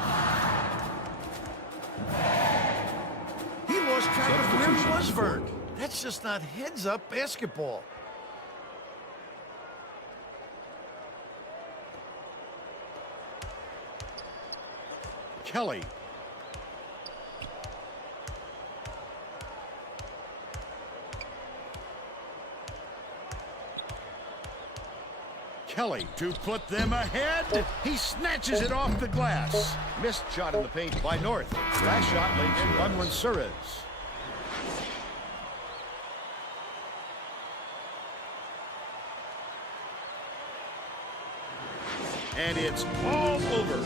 He lost track of where he was, Vern. That's just not heads-up basketball. Kelly. Kelly to put them ahead. He snatches it off the glass. Missed shot in the paint by North. Last shot laid to Unwin Suarez. And it's all over.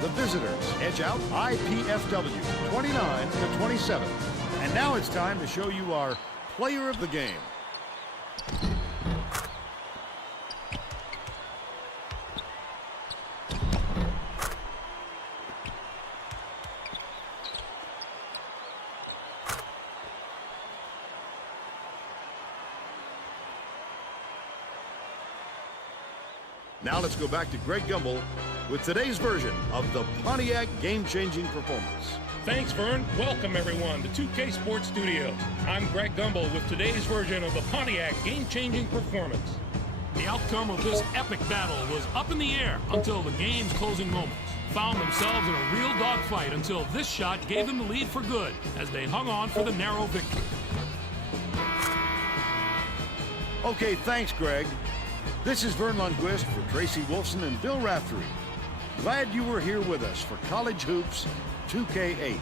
The visitors edge out IPFW 29-27. And now it's time to show you our player of the game. Now let's go back to Greg Gumbel with today's version of the Pontiac game-changing performance. Thanks, Vern. Welcome, everyone, to 2K Sports Studios. I'm Greg Gumbel with today's version of the Pontiac game-changing performance. The outcome of this epic battle was up in the air until the game's closing moments. Found themselves in a real dogfight until this shot gave them the lead for good as they hung on for the narrow victory. Okay, thanks, Greg. This is Vern Lundquist for Tracy Wolfson and Bill Raftery. Glad you were here with us for College Hoops 2K8.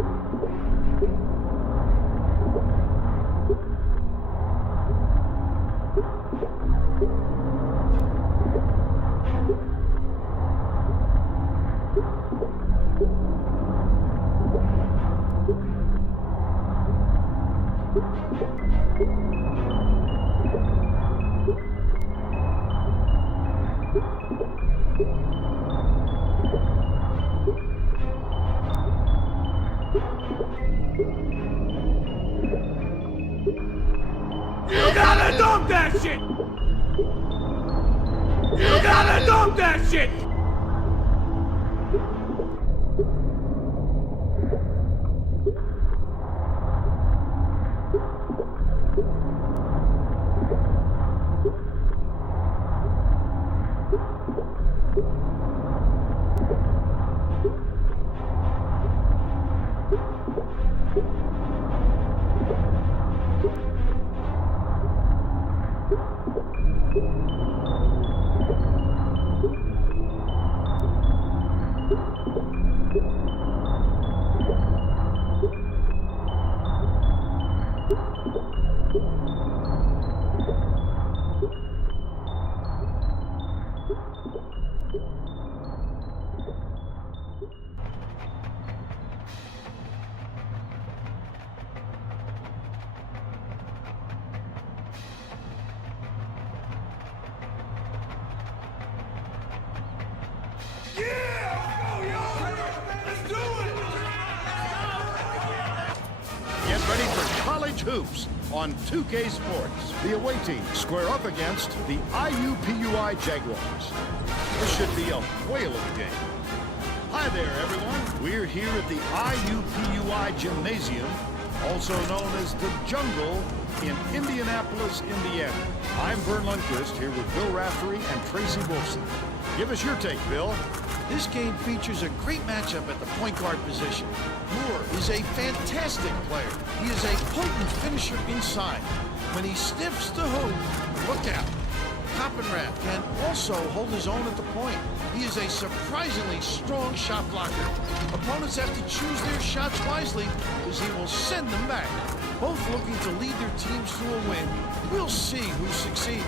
You gotta dunk that shit! You gotta dunk that shit! Get ready for college hoops on 2K Sports. The away team square up against the IUPUI Jaguars. This should be a whale of a game. Hi there, everyone. We're here at the IUPUI Gymnasium, also known as the Jungle, in Indianapolis, Indiana. I'm Vern Lundquist, here with Bill Raftery and Tracy Wolfson. Give us your take, Bill. This game features a great matchup at the point guard position. Moore is a fantastic player. He is a potent finisher inside. When he sniffs the hoop, look out. Coppenrath can also hold his own at the point. He is a surprisingly strong shot blocker. Opponents have to choose their shots wisely because he will send them back. Both looking to lead their teams to a win. We'll see who succeeds.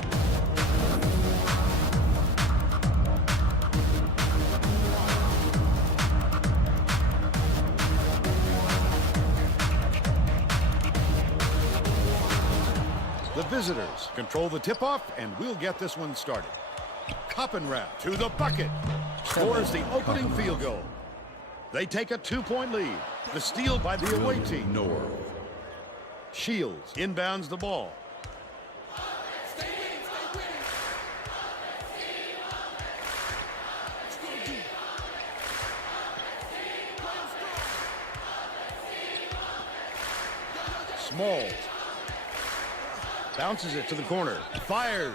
The visitors control the tip-off, and we'll get this one started. Coppenrath to the bucket. Scores the opening field goal. They take a 2-point lead. The steal by the away team. Shields inbounds the ball. Smalls bounces it to the corner. Fires.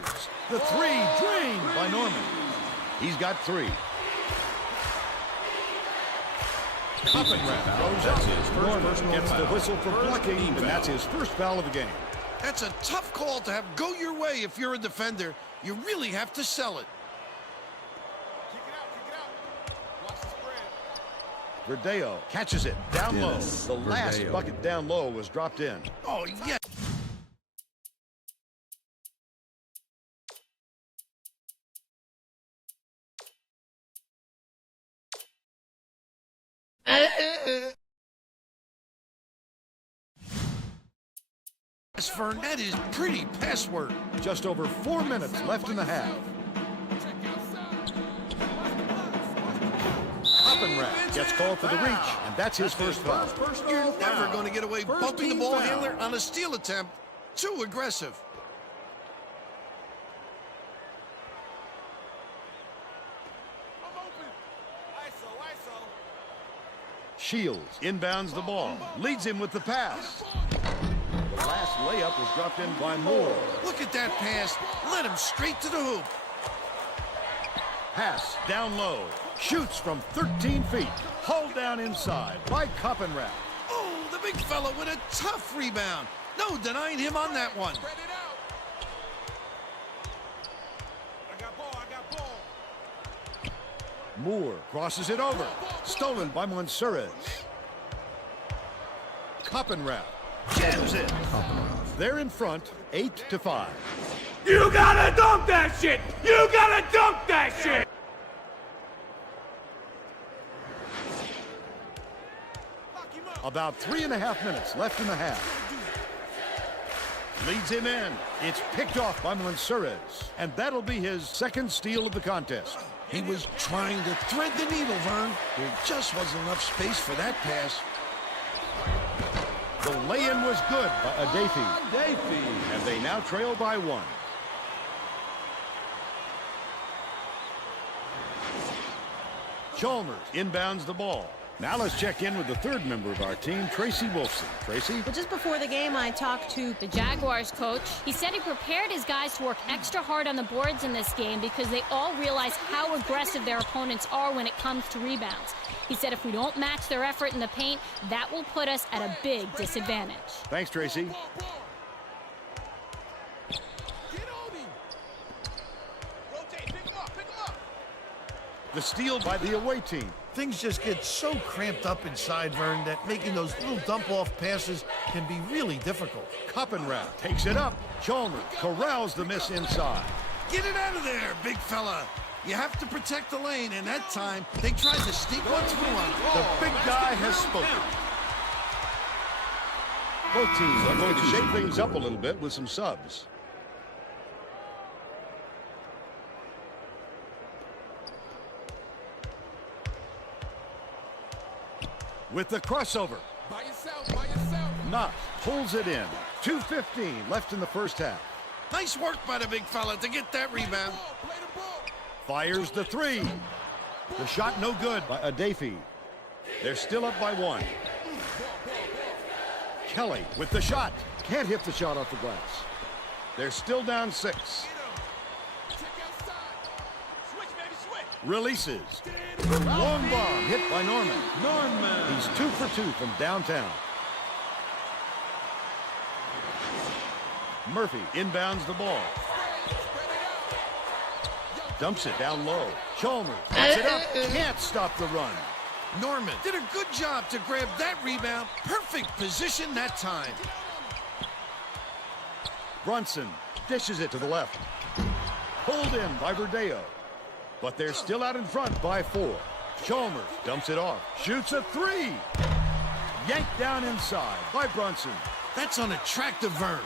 The three drained by Norman. He's got 3. Coppenrath throws up. Norman gets the whistle for blocking, and that's his first foul of the game. That's a tough call to have go your way if you're a defender. You really have to sell it. Kick it out. Watch the spread. Verdeo catches it down low. The last bucket down low was dropped in. Oh, yeah. Vern, that is pretty password. Just over 4 minutes left in the half. Coppenrath gets called for the reach, and that's his first foul. You're never going to get away bumping the ball handler on a steal attempt. Too aggressive. Shields inbounds the ball, leads him with the pass. The last layup was dropped in by Moore. Look at that pass. Led him straight to the hoop. Pass down low. Shoots from 13 feet. Hauled down inside by Coppenrath. Oh, the big fella with a tough rebound. No denying him on that one. Spread it out. I got ball. Moore crosses it over. Stolen by Monserrat. Coppenrath jams it. They're in front, 8-5. You gotta dunk that shit! You gotta dunk that shit! About 3.5 minutes left in the half. Leads him in. It's picked off by Mansurez, and that'll be his second steal of the contest. He was trying to thread the needle, Vern. There just wasn't enough space for that pass. The lay-in was good by Adefi. And they now trail by 1. Chalmers inbounds the ball. Now let's check in with the third member of our team, Tracy Wolfson. Tracy? Well, just before the game, I talked to The Jaguars coach, he said he prepared his guys to work extra hard on the boards in this game because they all realize how aggressive their opponents are when it comes to rebounds. He said if we don't match their effort in the paint, that will put us at a big disadvantage. Thanks, Tracy. The steal by the away team. Things just get so cramped up inside, Vern, that making those little dump-off passes can be really difficult. Coppenrath takes it up. Chalmers corrals the miss inside. Get it out of there, big fella. You have to protect the lane, and that time, they tried to sneak one through on him. The big guy has spoken. Both teams are going to shake things up a little bit with some subs. With the crossover. By yourself. Knott pulls it in. 2:15 left in the first half. Nice work by the big fella to get that rebound. Play the ball. Fires the 3. The shot no good by Adefi. They're still up by 1. Kelly with the shot. Can't hit the shot off the glass. They're still down 6. Check outside. Switch, baby, switch. Releases. The long bomb hit by Norman. He's 2 for 2 from downtown. Murphy inbounds the ball. Dumps it down low. Chalmers puts it up. Can't stop the run. Norman did a good job to grab that rebound. Perfect position that time. Brunson dishes it to the left. Pulled in by Verdeo. But they're still out in front by 4. Chalmers dumps it off. Shoots a 3. Yanked down inside by Brunson. That's unattractive, Vern.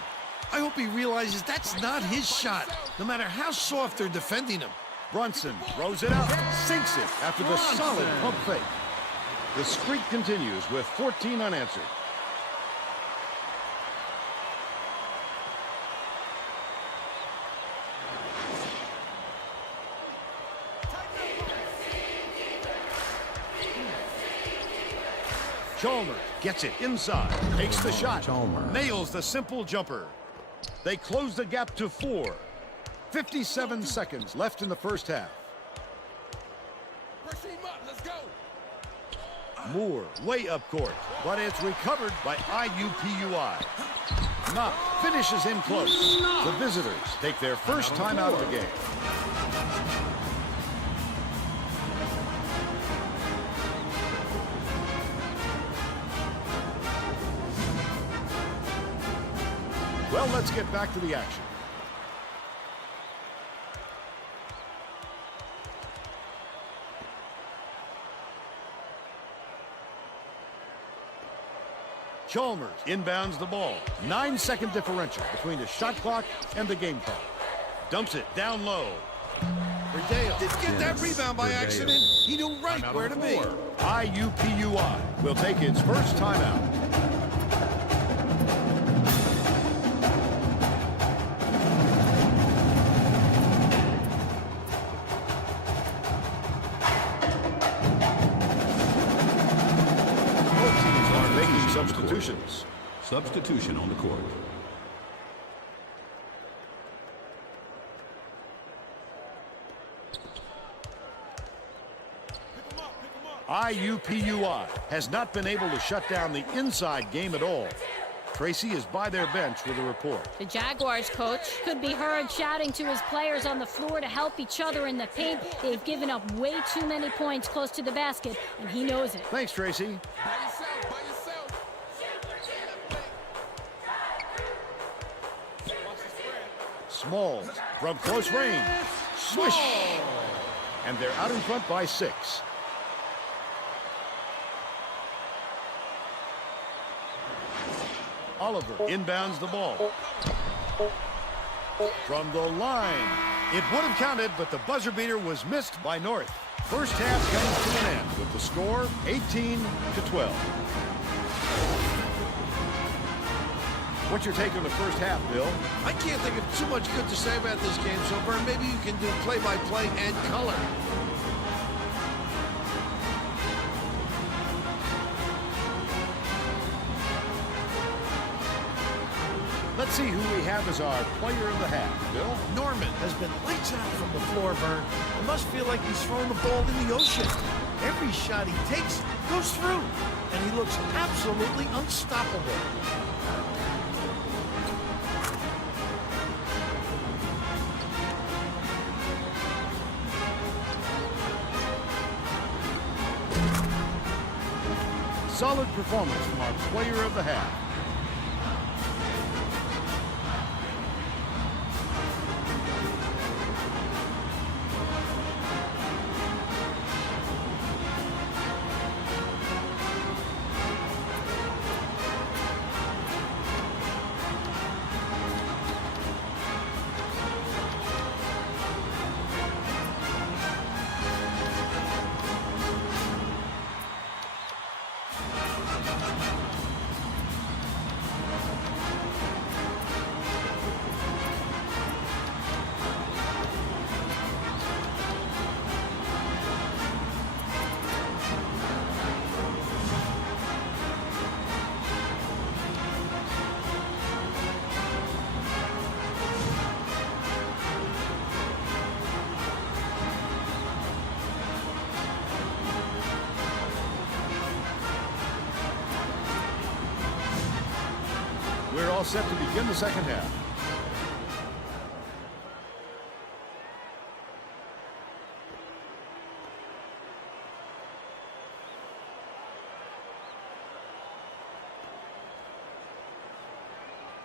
I hope he realizes that's not his shot, no matter how soft they're defending him. Brunson throws it up. Sinks it after the solid pump fake. The streak continues with 14 unanswered. Chalmers gets it inside, takes the shot, nails the simple jumper. They close the gap to 4. 57 seconds left in the first half. Pressure him up. Let's go. Moore way up court, but it's recovered by IUPUI. Knott finishes in close. The visitors take their first time out of the game. Well, let's get back to the action. Chalmers inbounds the ball. 9-second differential between the shot clock and the game clock. Dumps it down low. Verdeo didn't get that rebound by accident. He knew right where to be. IUPUI will take its first timeout. Substitutions. Substitution on the court. IUPUI has not been able to shut down the inside game at all. Tracy is by their bench with a report. The Jaguars coach could be heard shouting to his players on the floor to help each other in the paint. They've given up way too many points close to the basket, and he knows it. Thanks, Tracy. By yourself. Smalls from close range. Swish! And they're out in front by 6. Oliver inbounds the ball. From the line. It would have counted, but the buzzer beater was missed by North. First half comes to an end with the score 18-12. What's your take on the first half, Bill? I can't think of too much good to say about this game so far. Maybe you can do play-by-play and color. Let's see who we have as our player of the half, Bill. Norman has been lights out from the floor, Vern. It must feel like he's throwing the ball in the ocean. Every shot he takes goes through, and he looks absolutely unstoppable. Solid performance from our player of the half. We're all set to begin the second half.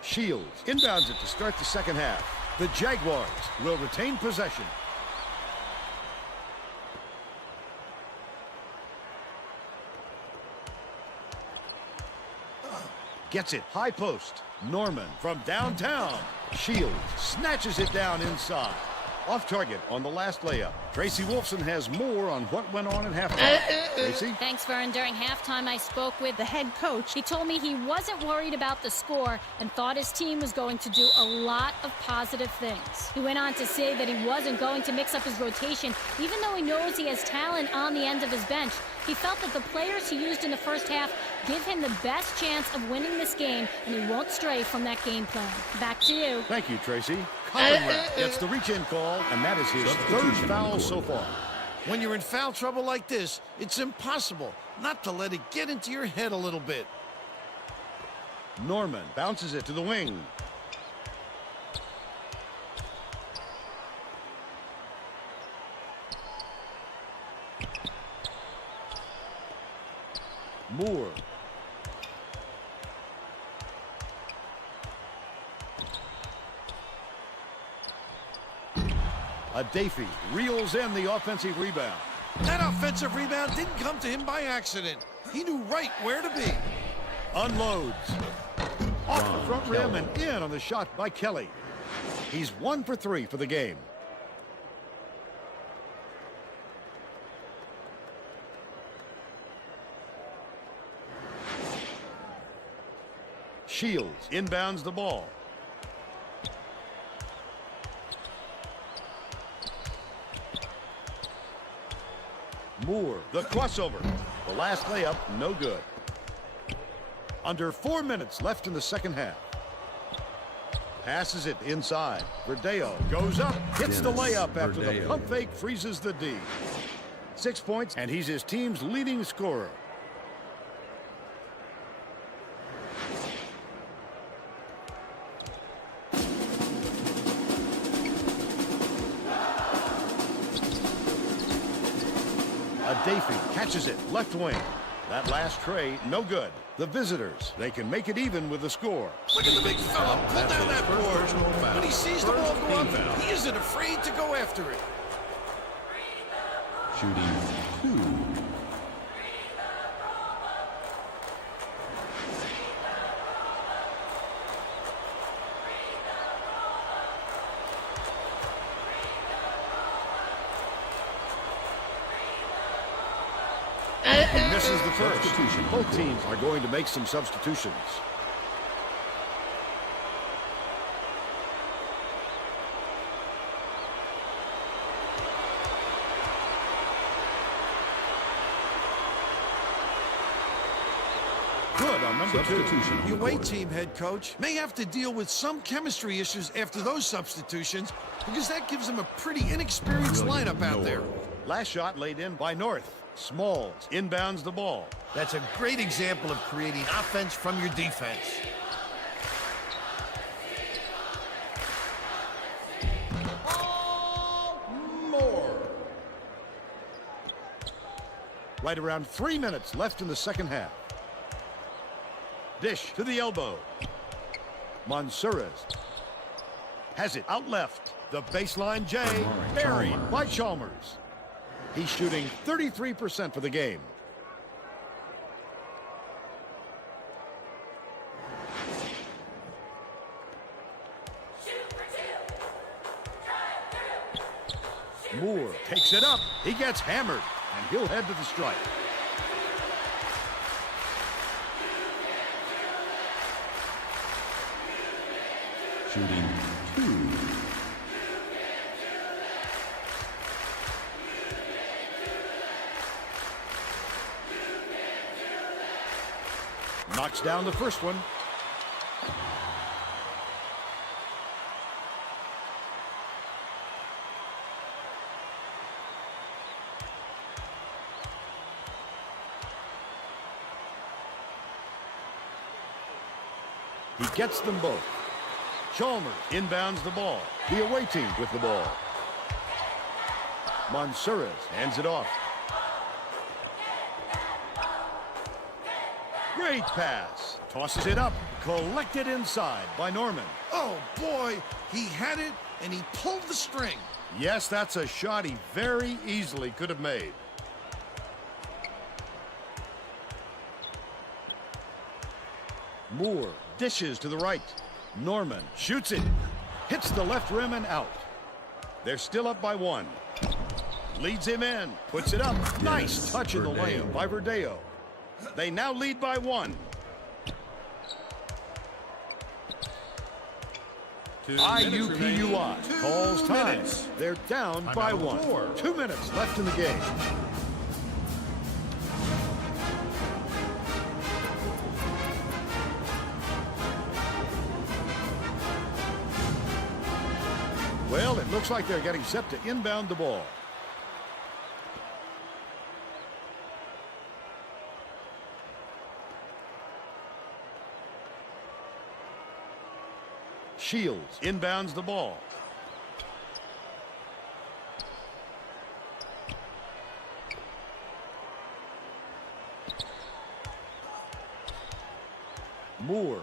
Shields inbounds it to start the second half. The Jaguars will retain possession. Gets it high post. Norman from downtown. Shields snatches it down inside. Off target on the last layup. Tracy Wolfson has more on what went on at halftime. Tracy? Thanks, Vern. During halftime, I spoke with the head coach. He told me he wasn't worried about the score and thought his team was going to do a lot of positive things. He went on to say that he wasn't going to mix up his rotation, even though he knows he has talent on the end of his bench. He felt that the players he used in the first half give him the best chance of winning this game, and he won't stray from that game plan. Back to you. Thank you, Tracy. Coppenrath gets the reach-in call, and that is his third foul so far. When you're in foul trouble like this, it's impossible not to let it get into your head a little bit. Norman bounces it to the wing. Moore. Adafy reels in the offensive rebound. That offensive rebound didn't come to him by accident. He knew right where to be. Unloads. Off the front rim and in on the shot by Kelly. He's 1 for 3 for the game. Shields inbounds the ball. Moore, the crossover. The last layup, no good. Under 4 minutes left in the second half. Passes it inside. Verdeo goes up, hits the layup after the pump fake freezes the D. 6 points, and he's his team's leading scorer. Adafy catches it, left wing. That last tray, no good. The visitors, they can make it even with the score. Look at the big fella pull down that board. personal foul. When he sees the ball go up, Foul. he isn't afraid to go after it. Shooting 2. He misses the first. Both teams are going to make some substitutions. Good on number 2. The away team head coach may have to deal with some chemistry issues after those substitutions because that gives them a pretty inexperienced lineup out there. Last shot laid in by North. Smalls inbounds the ball. That's a great example of creating offense from your defense. More. Right around 3 minutes left in the second half. Dish to the elbow. Mansourez has it out left. The baseline J. Buried by Chalmers. He's shooting 33% for the game. Moore takes it up. He gets hammered, and he'll head to the strike. Shooting 2. Knocks down the first one. He gets them both. Chalmers inbounds the ball. The away team with the ball. Mansourez hands it off. Great pass. Tosses it up. Collected inside by Norman. Oh, boy, he had it, and he pulled the string. Yes, that's a shot he very easily could have made. Moore dishes to the right. Norman shoots it. Hits the left rim and out. They're still up by 1. Leads him in. Puts it up. Nice touch in the lane by Verdeo. They now lead by 1. IUPUI calls time. They're down by 1. 2 minutes left in the game. Well, it looks like they're getting set to inbound the ball. Shields inbounds the ball. Moore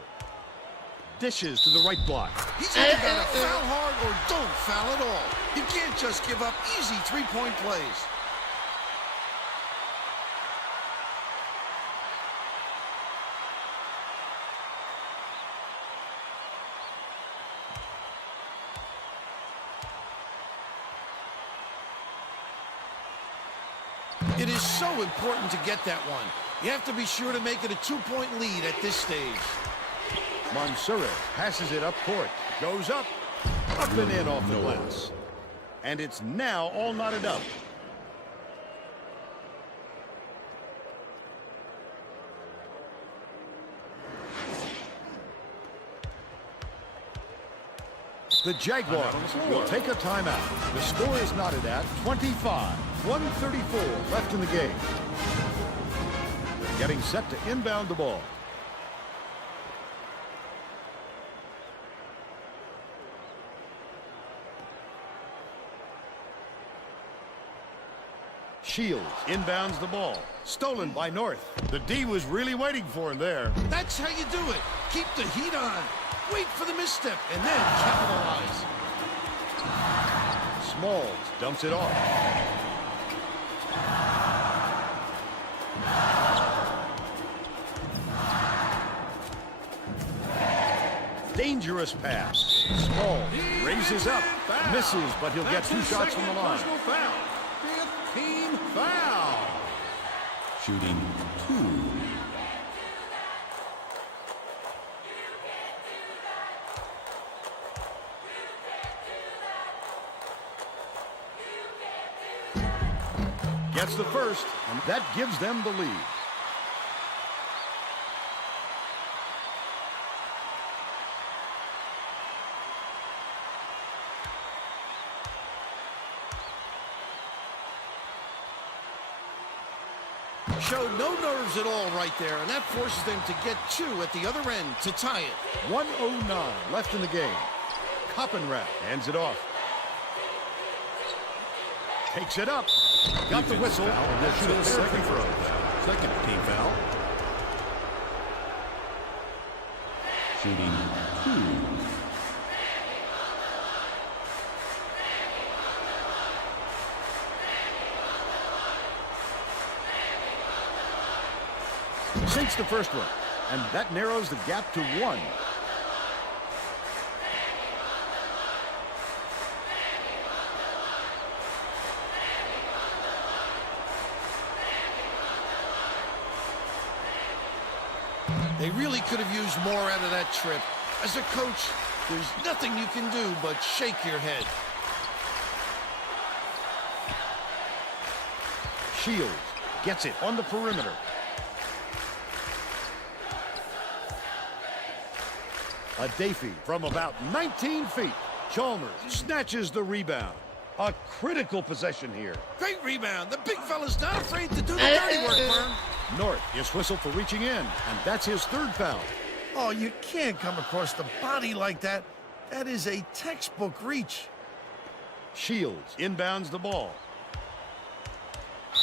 dishes to the right block. He's either got to foul hard or don't foul at all. You can't just give up easy three-point plays. It is so important to get that one. You have to be sure to make it a 2-point lead at this stage. Mansourez passes it up court. Goes up. Up and in off the glass. And it's now all knotted up. The Jaguars will take a timeout. The score is knotted at 25. 1:34 left in the game. They're getting set to inbound the ball. Shields inbounds the ball. Stolen by North. The D was really waiting for him there. That's how you do it. Keep the heat on. Wait for the misstep and then capitalize. Smalls dumps it off. Dangerous pass. Smalls raises up. Misses, but he'll get 2 shots from the line. Personal foul. 5th team foul. Shooting 2. Gets the first, and that gives them the lead. Showed no nerves at all right there, and that forces them to get 2 at the other end to tie it. 1:09 left in the game. Koppenrath hands it off. Takes it up. Got the whistle. And They'll shoot a second throw. Second team foul. Shooting 2. Sinks the first one, and that narrows the gap to 1. They really could have used more out of that trip. As a coach, there's nothing you can do but shake your head. Shields gets it on the perimeter. A Dafey from about 19 feet. Chalmers snatches the rebound. A critical possession here. Great rebound. The big fella's not afraid to do the dirty work, Vern. North is whistled for reaching in, and that's his 3rd foul. Oh, you can't come across the body like that. That is a textbook reach. Shields inbounds the ball.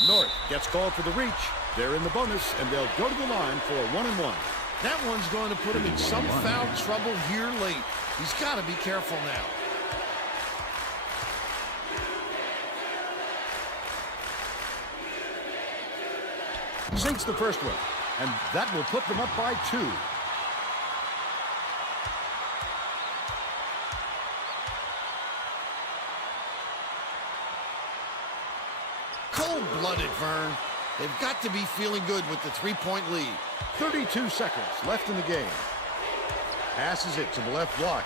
North gets called for the reach. They're in the bonus, and they'll go to the line for a 1-and-1. That one's going to put him in some foul trouble here late. He's got to be careful now. Sinks the first one, and that will put them up by 2. Cold-blooded, Vern. They've got to be feeling good with the 3-point lead. 32 seconds left in the game. Passes it to the left block.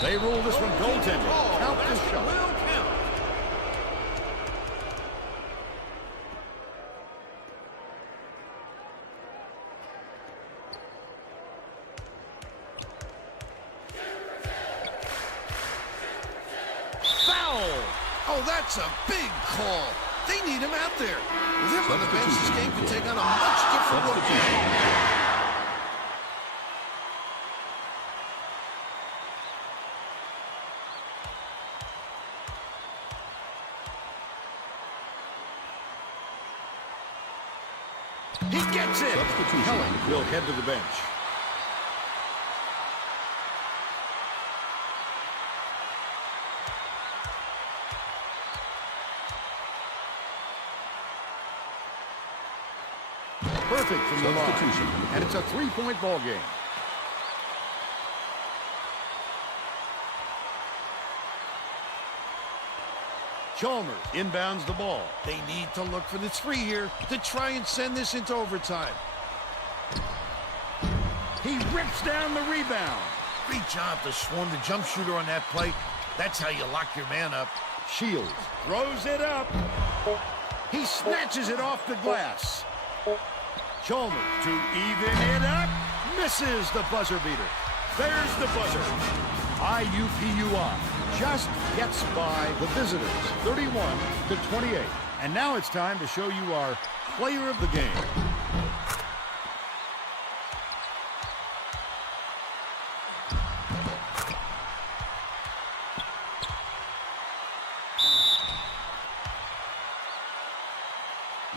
They rule this one goaltending. Count this shot. Will count. Foul! Oh, that's a big call. They need him out there. With him on the bench, this game could take on a much different look. He gets it. Helen will head to the bench. Perfect from the line. And it's a 3-point ball game. Chalmers inbounds the ball. They need to look for the 3 here to try and send this into overtime. He rips down the rebound. Great job to swarm the jump shooter on that play. That's how you lock your man up. Shields throws it up. He snatches it off the glass. Chalmers to even it up. Misses the buzzer beater. There's the buzzer. IUPUI just gets by the visitors, 31-28. And now it's time to show you our player of the game.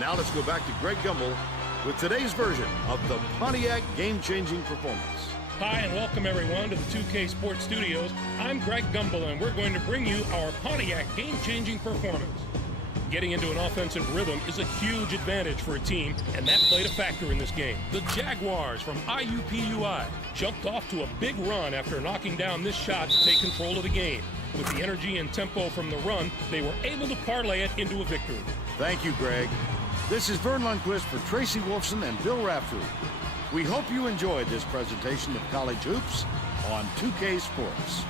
Now let's go back to Greg Gumbel with today's version of the Pontiac game-changing performance. Hi, and welcome everyone to the 2K Sports Studios. I'm Greg Gumbel, and we're going to bring you our Pontiac game-changing performance. Getting into an offensive rhythm is a huge advantage for a team, and that played a factor in this game. The Jaguars from IUPUI jumped off to a big run after knocking down this shot to take control of the game. With the energy and tempo from the run, they were able to parlay it into a victory. Thank you, Greg. This is Vern Lundquist for Tracy Wolfson and Bill Raftery. We hope you enjoyed this presentation of College Hoops on 2K Sports.